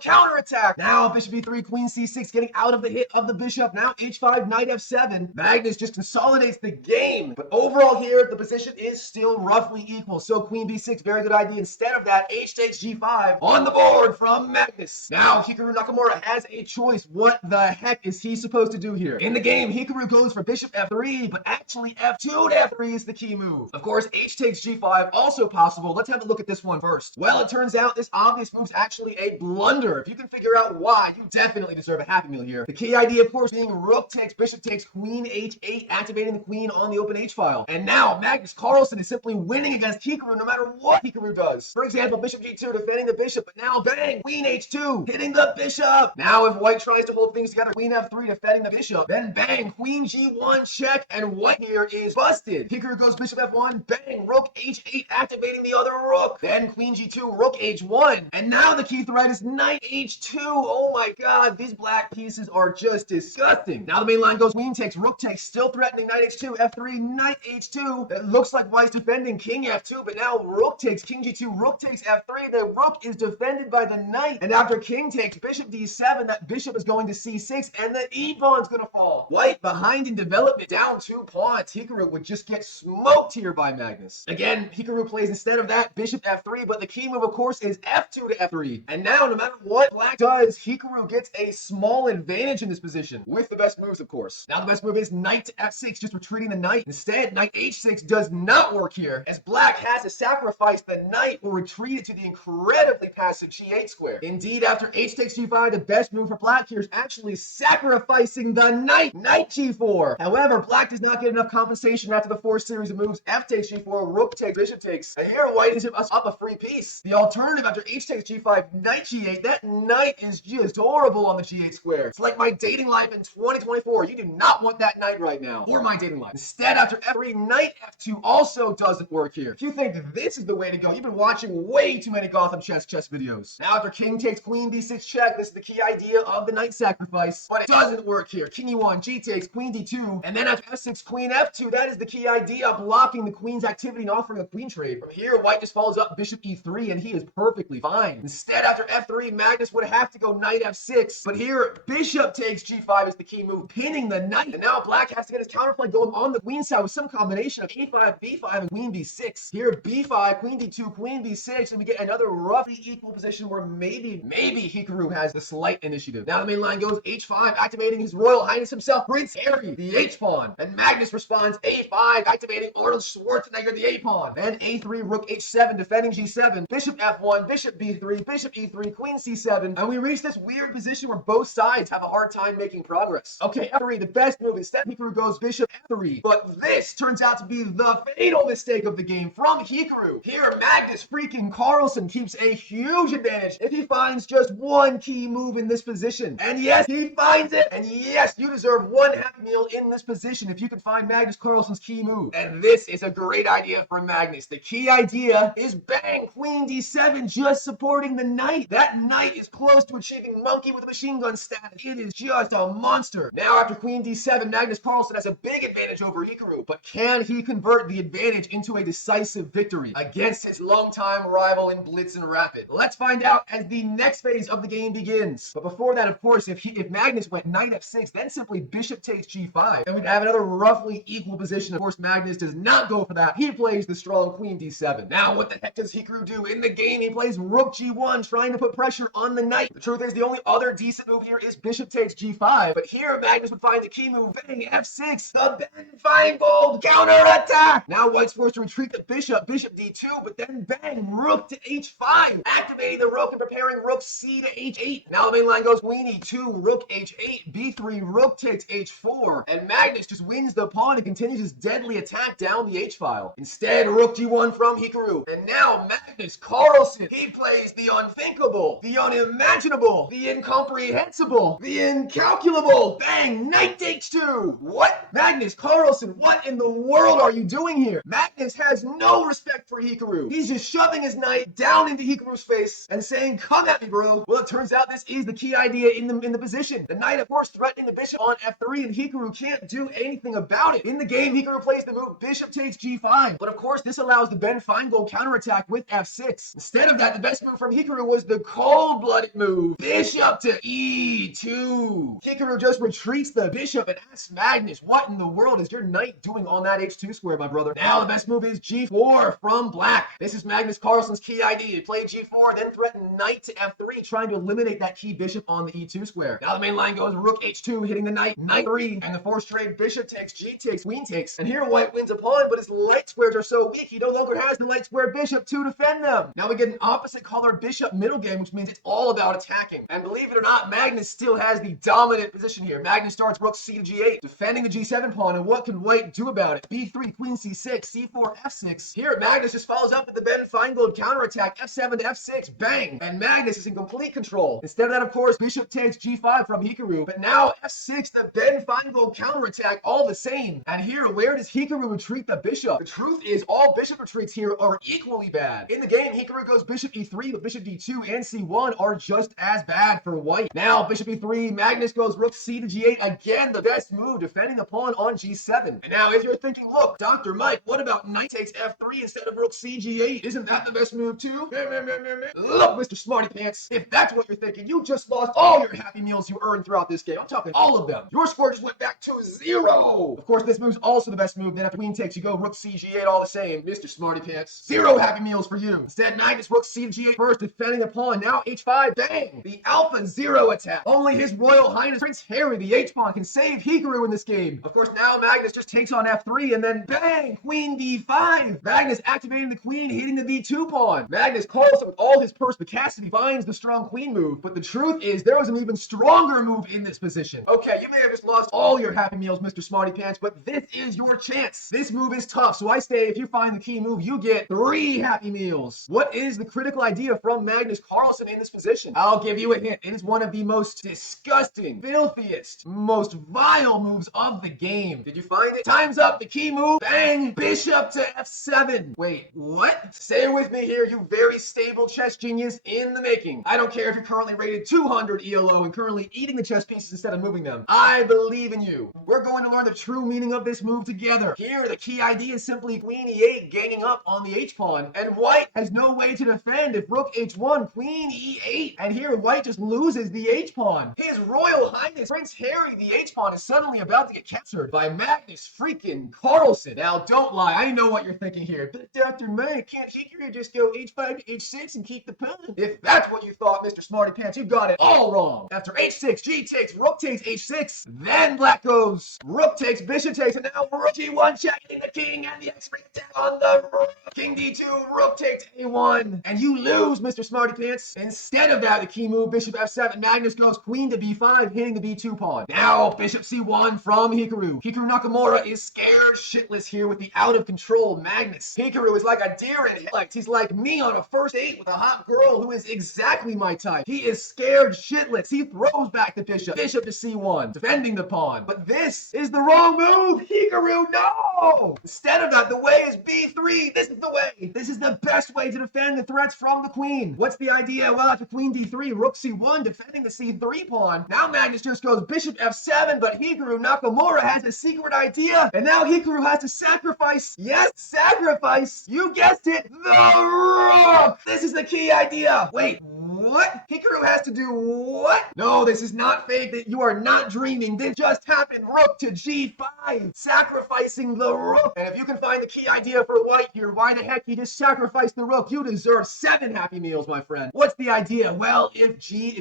counterattack. Now bishop e3, queen c6, getting out of the hit of the bishop. Now h5, knight f7. Magnus just consolidates the game. But overall here, the position is still roughly equal. So queen b6, very good idea. Instead of that, h takes g5 on the board from Magnus. Now Hikaru Nakamura has a choice. What the heck is he supposed to do here? In the game, Hikaru goes for bishop f3, but actually f2 to f3 is the key move. Of course, h takes g5, also possible. Let's have a look look at this one first. Well, it turns out this obvious move's actually a blunder. If you can figure out why, you definitely deserve a Happy Meal here. The key idea, of course, being rook takes, bishop takes, queen h8, activating the queen on the open h file. And now Magnus Carlsen is simply winning against Hikaru no matter what Hikaru does. For example, bishop g2 defending the bishop, but now bang, queen h2, hitting the bishop. Now if white tries to hold things together, queen f3 defending the bishop, then bang, queen g1 check, and white here is busted. Hikaru goes bishop f1, bang, rook h8, activating the other rook. Then queen g2, rook h1. And now the key threat is knight h2. Oh my god, these black pieces are just disgusting. Now the main line goes queen takes, rook takes, still threatening knight h2, f3, knight h2. It looks like white's defending king f2, but now rook takes, king g2, rook takes f3. The rook is defended by the knight. And after king takes, bishop d7, that bishop is going to c6, and the e-pawn's gonna fall. White behind in development, down 2 pawns. Hikaru would just get smoked here by Magnus. Again, Hikaru plays instead of that bishop f3, but the key move, of course, is f2 to f3. And now, no matter what black does, Hikaru gets a small advantage in this position, with the best moves, of course. Now the best move is knight to f6, just retreating the knight. Instead, knight h6 does not work here, as black has to sacrifice the knight or retreat it to the incredibly passive g8 square. Indeed, after h takes g5, the best move for black here is actually sacrificing the knight, knight g4. However, black does not get enough compensation after the 4 series of moves f takes g4, rook takes, bishop takes. And here white is up a free piece. The alternative after h takes g5, knight g8, that knight is just horrible on the g8 square. It's like my dating life in 2024. You do not want that knight right now, or my dating life. Instead, after f3, knight f2 also doesn't work here. If you think this is the way to go, you've been watching way too many Gotham chess videos. Now after king takes, queen d6 check, this is the key idea of the knight sacrifice, but it doesn't work here. King e1, g takes, queen d2, and then after f6, queen f2, that is the key idea, blocking the queen's activity and offering a queen trade. From here, white just follows up bishop e3, and he is perfectly fine. Instead, after f3, Magnus would have to go knight f6, but here, bishop takes g5 is the key move, pinning the knight, and now black has to get his counterplay going on the queen side with some combination of a5, b5, and queen b6. Here, b5, queen d2, queen b6, and we get another roughly equal position where maybe Hikaru has the slight initiative. Now the main line goes h5, activating his Royal Highness himself, Prince Harry, the h-pawn, and Magnus responds a5, activating Arnold Schwarzenegger, the a-pawn. Then a3, rook h7, defending g7, bishop f1, bishop b3, bishop e3, queen c7, and we reach this weird position where both sides have a hard time making progress. Okay, f3, the best move. Instead, Hikaru goes bishop f3, but this turns out to be the fatal mistake of the game from Hikaru. Here, Magnus freaking Carlsen keeps a huge advantage if he finds just one key move in this position. And yes, he finds it. And yes, you deserve one Happy Meal in this position if you can find Magnus Carlsen's key move. And this is a great idea for Magnus. The key idea is bang, queen d7, just supporting the knight. That knight is close to achieving monkey with a machine gun status. It is just a monster. Now after queen d7, Magnus Carlsen has a big advantage over Hikaru, but can he convert the advantage into a decisive victory against his longtime rival in Blitz and Rapid? Let's find out as the next phase of the game begins. But before that, of course, if Magnus went knight f6, then simply bishop takes g5, and we'd have another roughly equal position. Of course, Magnus does not go for that. He plays the strong queen d7. Now, what the heck does Hikaru do? In the game, he plays rook g1, trying to put pressure on the knight. The truth is, the only other decent move here is bishop takes g5, but here Magnus would find the key move, bang, f6, the Ben Feingold counter attack. Now white's forced to retreat the bishop d2, but then bang, rook to h5, activating the rook and preparing rook c to h8. Now the main line goes queen e2, rook h8, b3, rook takes h4, and Magnus just wins the pawn and continues his deadly attack down the h-file. Instead, rook g1 from Hikaru, and now Magnus Carlsen, he plays the unthinkable, the unimaginable, the incomprehensible, the incalculable, bang, knight takes 2. What? Magnus Carlsen, what in the world are you doing here? Magnus has no respect for Hikaru. He's just shoving his knight down into Hikaru's face and saying, come at me, bro. Well, it turns out this is the key idea in the position. The knight, of course, threatening the bishop on f3, and Hikaru can't do anything about it. In the game, Hikaru plays the move bishop takes g5, but of course, this allows the Ben Feingold counterattack with f6. Instead of that, the best move from Hikaru was the cold-blooded move, bishop to e2. Hikaru just retreats the bishop and asks Magnus, what in the world is your knight doing on that h2 square, my brother? Now the best move is g4 from black. This is Magnus Carlsen's key idea. He played g4, then threatened knight to f3, trying to eliminate that key bishop on the e2 square. Now the main line goes rook h2, hitting the knight, knight 3, and the forced trade bishop takes, g takes, queen takes. And here white wins a pawn, but his light squares are so weak, he no longer has the light square bishop to defend them. Now we get an opposite color bishop middle game, which means it's all about attacking. And believe it or not, Magnus still has the dominant position here. Magnus starts rook c to g8, defending the g7 pawn, and what can white do about it? b3, queen c6, c4, f6. Here, Magnus just follows up with the Ben Feingold counterattack, f7 to f6, bang! And Magnus is in complete control. Instead of that, of course, bishop takes g5 from Hikaru, but now f6, the Ben Feingold counterattack, all the same. And here, where does Hikaru retreat the bishop? The truth is, all bishop retreats here are equally bad. In the game, Hikaru goes bishop e3, but bishop d2 and c1 are just as bad for white. Now, bishop e3, Magnus goes rook c to g8, again the best move, defending the pawn on g7. And now, if you're thinking, look, Dr. Mike, what about knight takes f3 instead of rook c g8? Isn't that the best move too? Look, Mr. Smarty Pants, if that's what you're thinking, you just lost all your happy meals you earned throughout this game. I'm talking all of them. Your score just went back to 0. Of course, this move's also the best move. Then after queen takes, you go rook c g8 all the same. Mr. Smarty Pants, 0 happy meals for you. Instead, Magnus rook c to g8 first, defending the pawn. Now h5, bang! The Alpha Zero attack. Only His Royal Highness Prince Harry, the h-pawn, can save Hikaru in this game. Of course, now Magnus just takes on f3 and then bang! Queen d5. Magnus activating the queen, hitting the b2 pawn. Magnus Carlsen, with all his perspicacity, finds the strong queen move. But the truth is, there was an even stronger move in this position. Okay, you may have just lost all your happy meals, Mr. Smarty Pants, but this is your chance. This move is tough, so I say if you find the key move, you get 3 happy meals. What is the critical idea from Magnus Carlsen in this position? I'll give you a hint. It is one of the most disgusting, filthiest, most vile moves of the game. Did you find it? Time's up. The key move. Bang! Bishop to f7. Wait, what? Stay with me here, you very stable chess genius in the making. I don't care if you're currently rated 200 ELO and currently eating the chess pieces instead of moving them. I believe in you. We're going to learn the true meaning of this move together. Here, the key idea is simply queen e8 ganging up on the h-pawn, and white has no way to defend if rook h1, queen e8. And here, white just loses the h-pawn. His Royal Highness Prince Harry, the h-pawn, is suddenly about to get captured by Magnus freaking Carlsen. Now, don't lie. I know what you're thinking here. But Dr. Mike, can't Hikaru just go h5 to h6 and keep the pawn? If that's what you thought, Mr. Smarty Pants, you got it all wrong. After h6, g takes, rook takes h6, then black goes rook takes, bishop takes, and now rook g1, checking the king, and the expert attack on the rook. King d2, rook takes a1, and you lose, Mr. Smarty Pants. Instead of that, the key move, bishop f7, Magnus goes queen to b5, hitting the b2 pawn. Now, bishop c1 from Hikaru. Hikaru Nakamura is scared shitless here with the out-of-control Magnus. Hikaru is like a deer in headlights. He's like me on a first date with a hot girl who is exactly my type. He is scared shitless. He throws back the bishop. Bishop to c1, defending the pawn. But this is the wrong move. Hikaru, no! Instead of that, the way is b3. This is the way. This is the best way to defend the threats from the queen. What's the idea? Well, after queen d3, rook c1, defending the c3 pawn. Now Magnus just goes bishop f7, but Hikaru Nakamura has a secret idea. And now Hikaru has to sacrifice. Yes, sacrifice. You guessed it. The rook. This is the key idea. Wait, what? Hikaru has to do what? No, this is not fake. You are not dreaming. This just happened. Rook to g5, sacrificing the rook. And if you can find the key idea for white here, why the heck you just sacrificed the rook? You deserve 7 happy meals, my friend. What's the idea? Well, if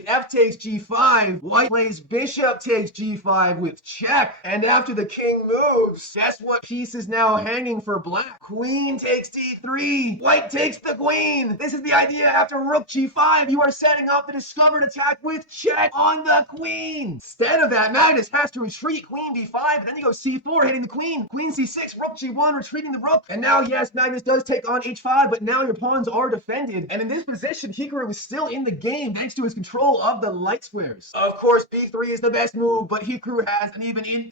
f takes g5, white plays bishop takes g5 with check. And after the king moves, guess what piece is now hanging for black? Queen takes d3. White takes the queen. This is the idea. After rook g5, you are setting up the discovered attack with check on the queen. Instead of that, Magnus has to retreat queen b5, and then he goes c4, hitting the queen. Queen c6, rook g1, retreating the rook. And now, yes, Magnus does take on h5, but now your pawns are defended. And in this position, Hikaru is still in the game thanks to his control of the light squares. Of course, b3 is the best move, but Hikaru has an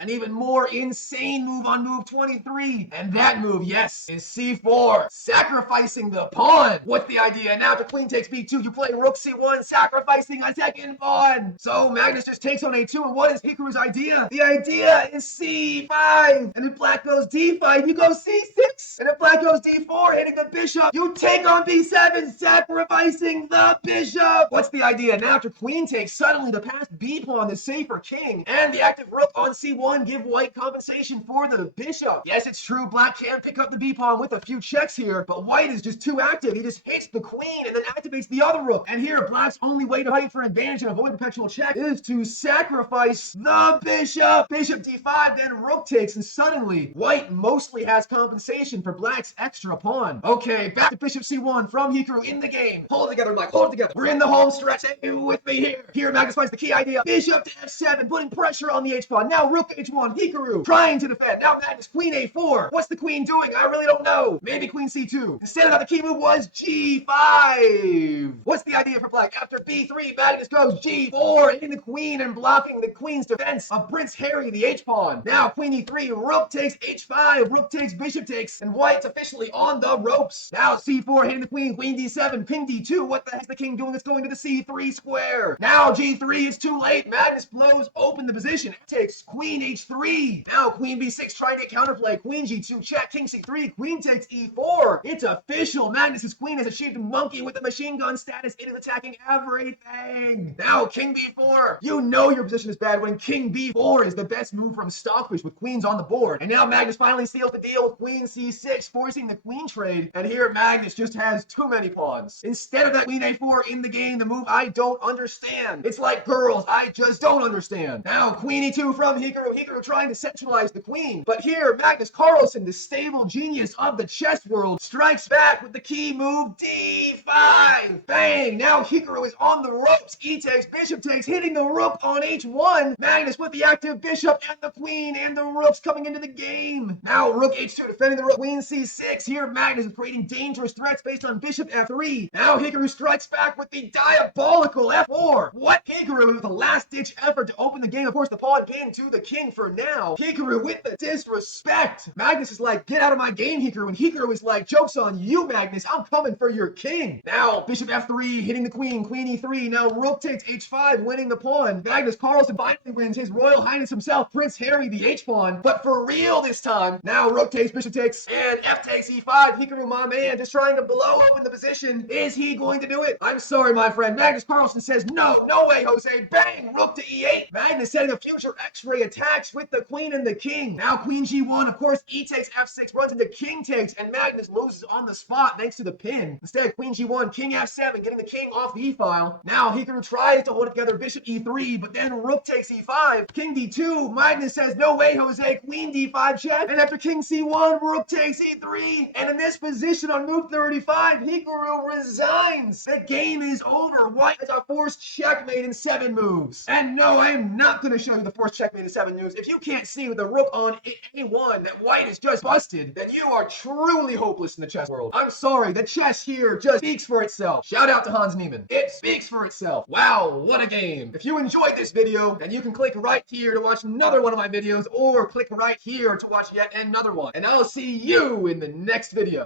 even more insane move on move 23. And that move, yes, is c4, sacrificing the pawn. What's the idea? Now, after queen takes b2, you play rook c1, sacrificing a second pawn. So Magnus just takes on a2, and what is Hikaru's idea? The idea is c5. And if black goes d5, you go c6. And if black goes d4, hitting the bishop, you take on b7, sacrificing the bishop. What's the idea? Now after queen takes, suddenly the passed b pawn is safe for king, and the active rook on c1 give white compensation for the bishop. Yes, it's true, black can pick up the b pawn with a few checks here, but white is just too active. He just hits the queen and then activates the other rook. And here here, black's only way to fight for an advantage and avoid perpetual check is to sacrifice the bishop. Bishop d5, then rook takes, and suddenly white mostly has compensation for black's extra pawn. Okay, back to bishop c1 from Hikaru in the game. Hold it together, Mike, hold it together. We're in the home stretch. Hey, with me here. Here, Magnus finds the key idea. Bishop to f7, putting pressure on the h-pawn. Now rook h1, Hikaru trying to defend. Now Magnus, queen a4. What's the queen doing? I really don't know. Maybe queen c2. Instead of that, the key move was g5. What's the idea for black? After b3, Magnus goes g4, hitting the queen and blocking the queen's defense of Prince Harry, the h-pawn. Now queen e3, rook takes h5, rook takes, bishop takes, and white's officially on the ropes. Now c4, hitting the queen, queen d7, king d2. What the heck's the king doing? It's going to the c3 square. Now g3 is too late. Magnus blows open the position. It takes queen h3. Now queen b6, trying to counterplay. Queen g2, check, king c3, queen takes e4. It's official. Magnus's queen has achieved monkey with the machine gun status. It is attacking everything. Now king b4. You know your position is bad when king b4 is the best move from Stockfish with queens on the board. And now Magnus finally seals the deal with queen c6, forcing the queen trade. And here Magnus just has too many pawns. Instead of that queen a4 in the game, the move I don't understand. It's like girls, I just don't understand. Now queen e2 from Hikaru. Hikaru trying to centralize the queen. But here Magnus Carlsen, the stable genius of the chess world, strikes back with the key move d5. Bang! Now Hikaru is on the ropes. E takes, bishop takes, hitting the rook on h1. Magnus with the active bishop and the queen and the rooks coming into the game. Now rook h2 defending the rook. Queen c6. Here Magnus is creating dangerous threats based on bishop f3. Now Hikaru strikes back with the diabolical f4. What? Hikaru with a last-ditch effort to open the game. Of course, the pawn pinned to the king for now. Hikaru with the disrespect. Magnus is like, get out of my game, Hikaru. And Hikaru is like, joke's on you, Magnus. I'm coming for your king. Now bishop f3, hitting the queen. Queen e3. Now rook takes h5, winning the pawn. Magnus Carlsen finally wins. His Royal Highness himself, Prince Harry, the h-pawn. But for real this time. Now rook takes, bishop takes, and f takes e5. Hikaru, my man, just trying to blow open the position. Is he going to do it? I'm sorry, my friend. Magnus Carlsen says, no, no way, Jose. Bang, rook to e8. Magnus setting up future x-ray attacks with the queen and the king. Now queen g1, of course, e takes f6, runs into king takes, and Magnus loses on the spot thanks to the pin. Instead, queen g1, king f7, getting the king off the e-file. Now Hikaru tries to hold it together, bishop e3, but then rook takes e5, king d2. Magnus says, no way, Jose, queen d5 check, and after king c1, rook takes e3, and in this position on move 35, Hikaru resigns. The game is over. White has a forced checkmate in 7 moves. And no, I am not going to show you the forced checkmate in 7 moves. If you can't see with the rook on a1 that white is just busted, then you are truly hopeless in the chess world. I'm sorry, the chess here just speaks for itself. Shout out to Hans Niemann. It speaks for itself. Wow, what a game. If you enjoyed this video, then you can click right here to watch another one of my videos, or click right here to watch yet another one. And I'll see you in the next video.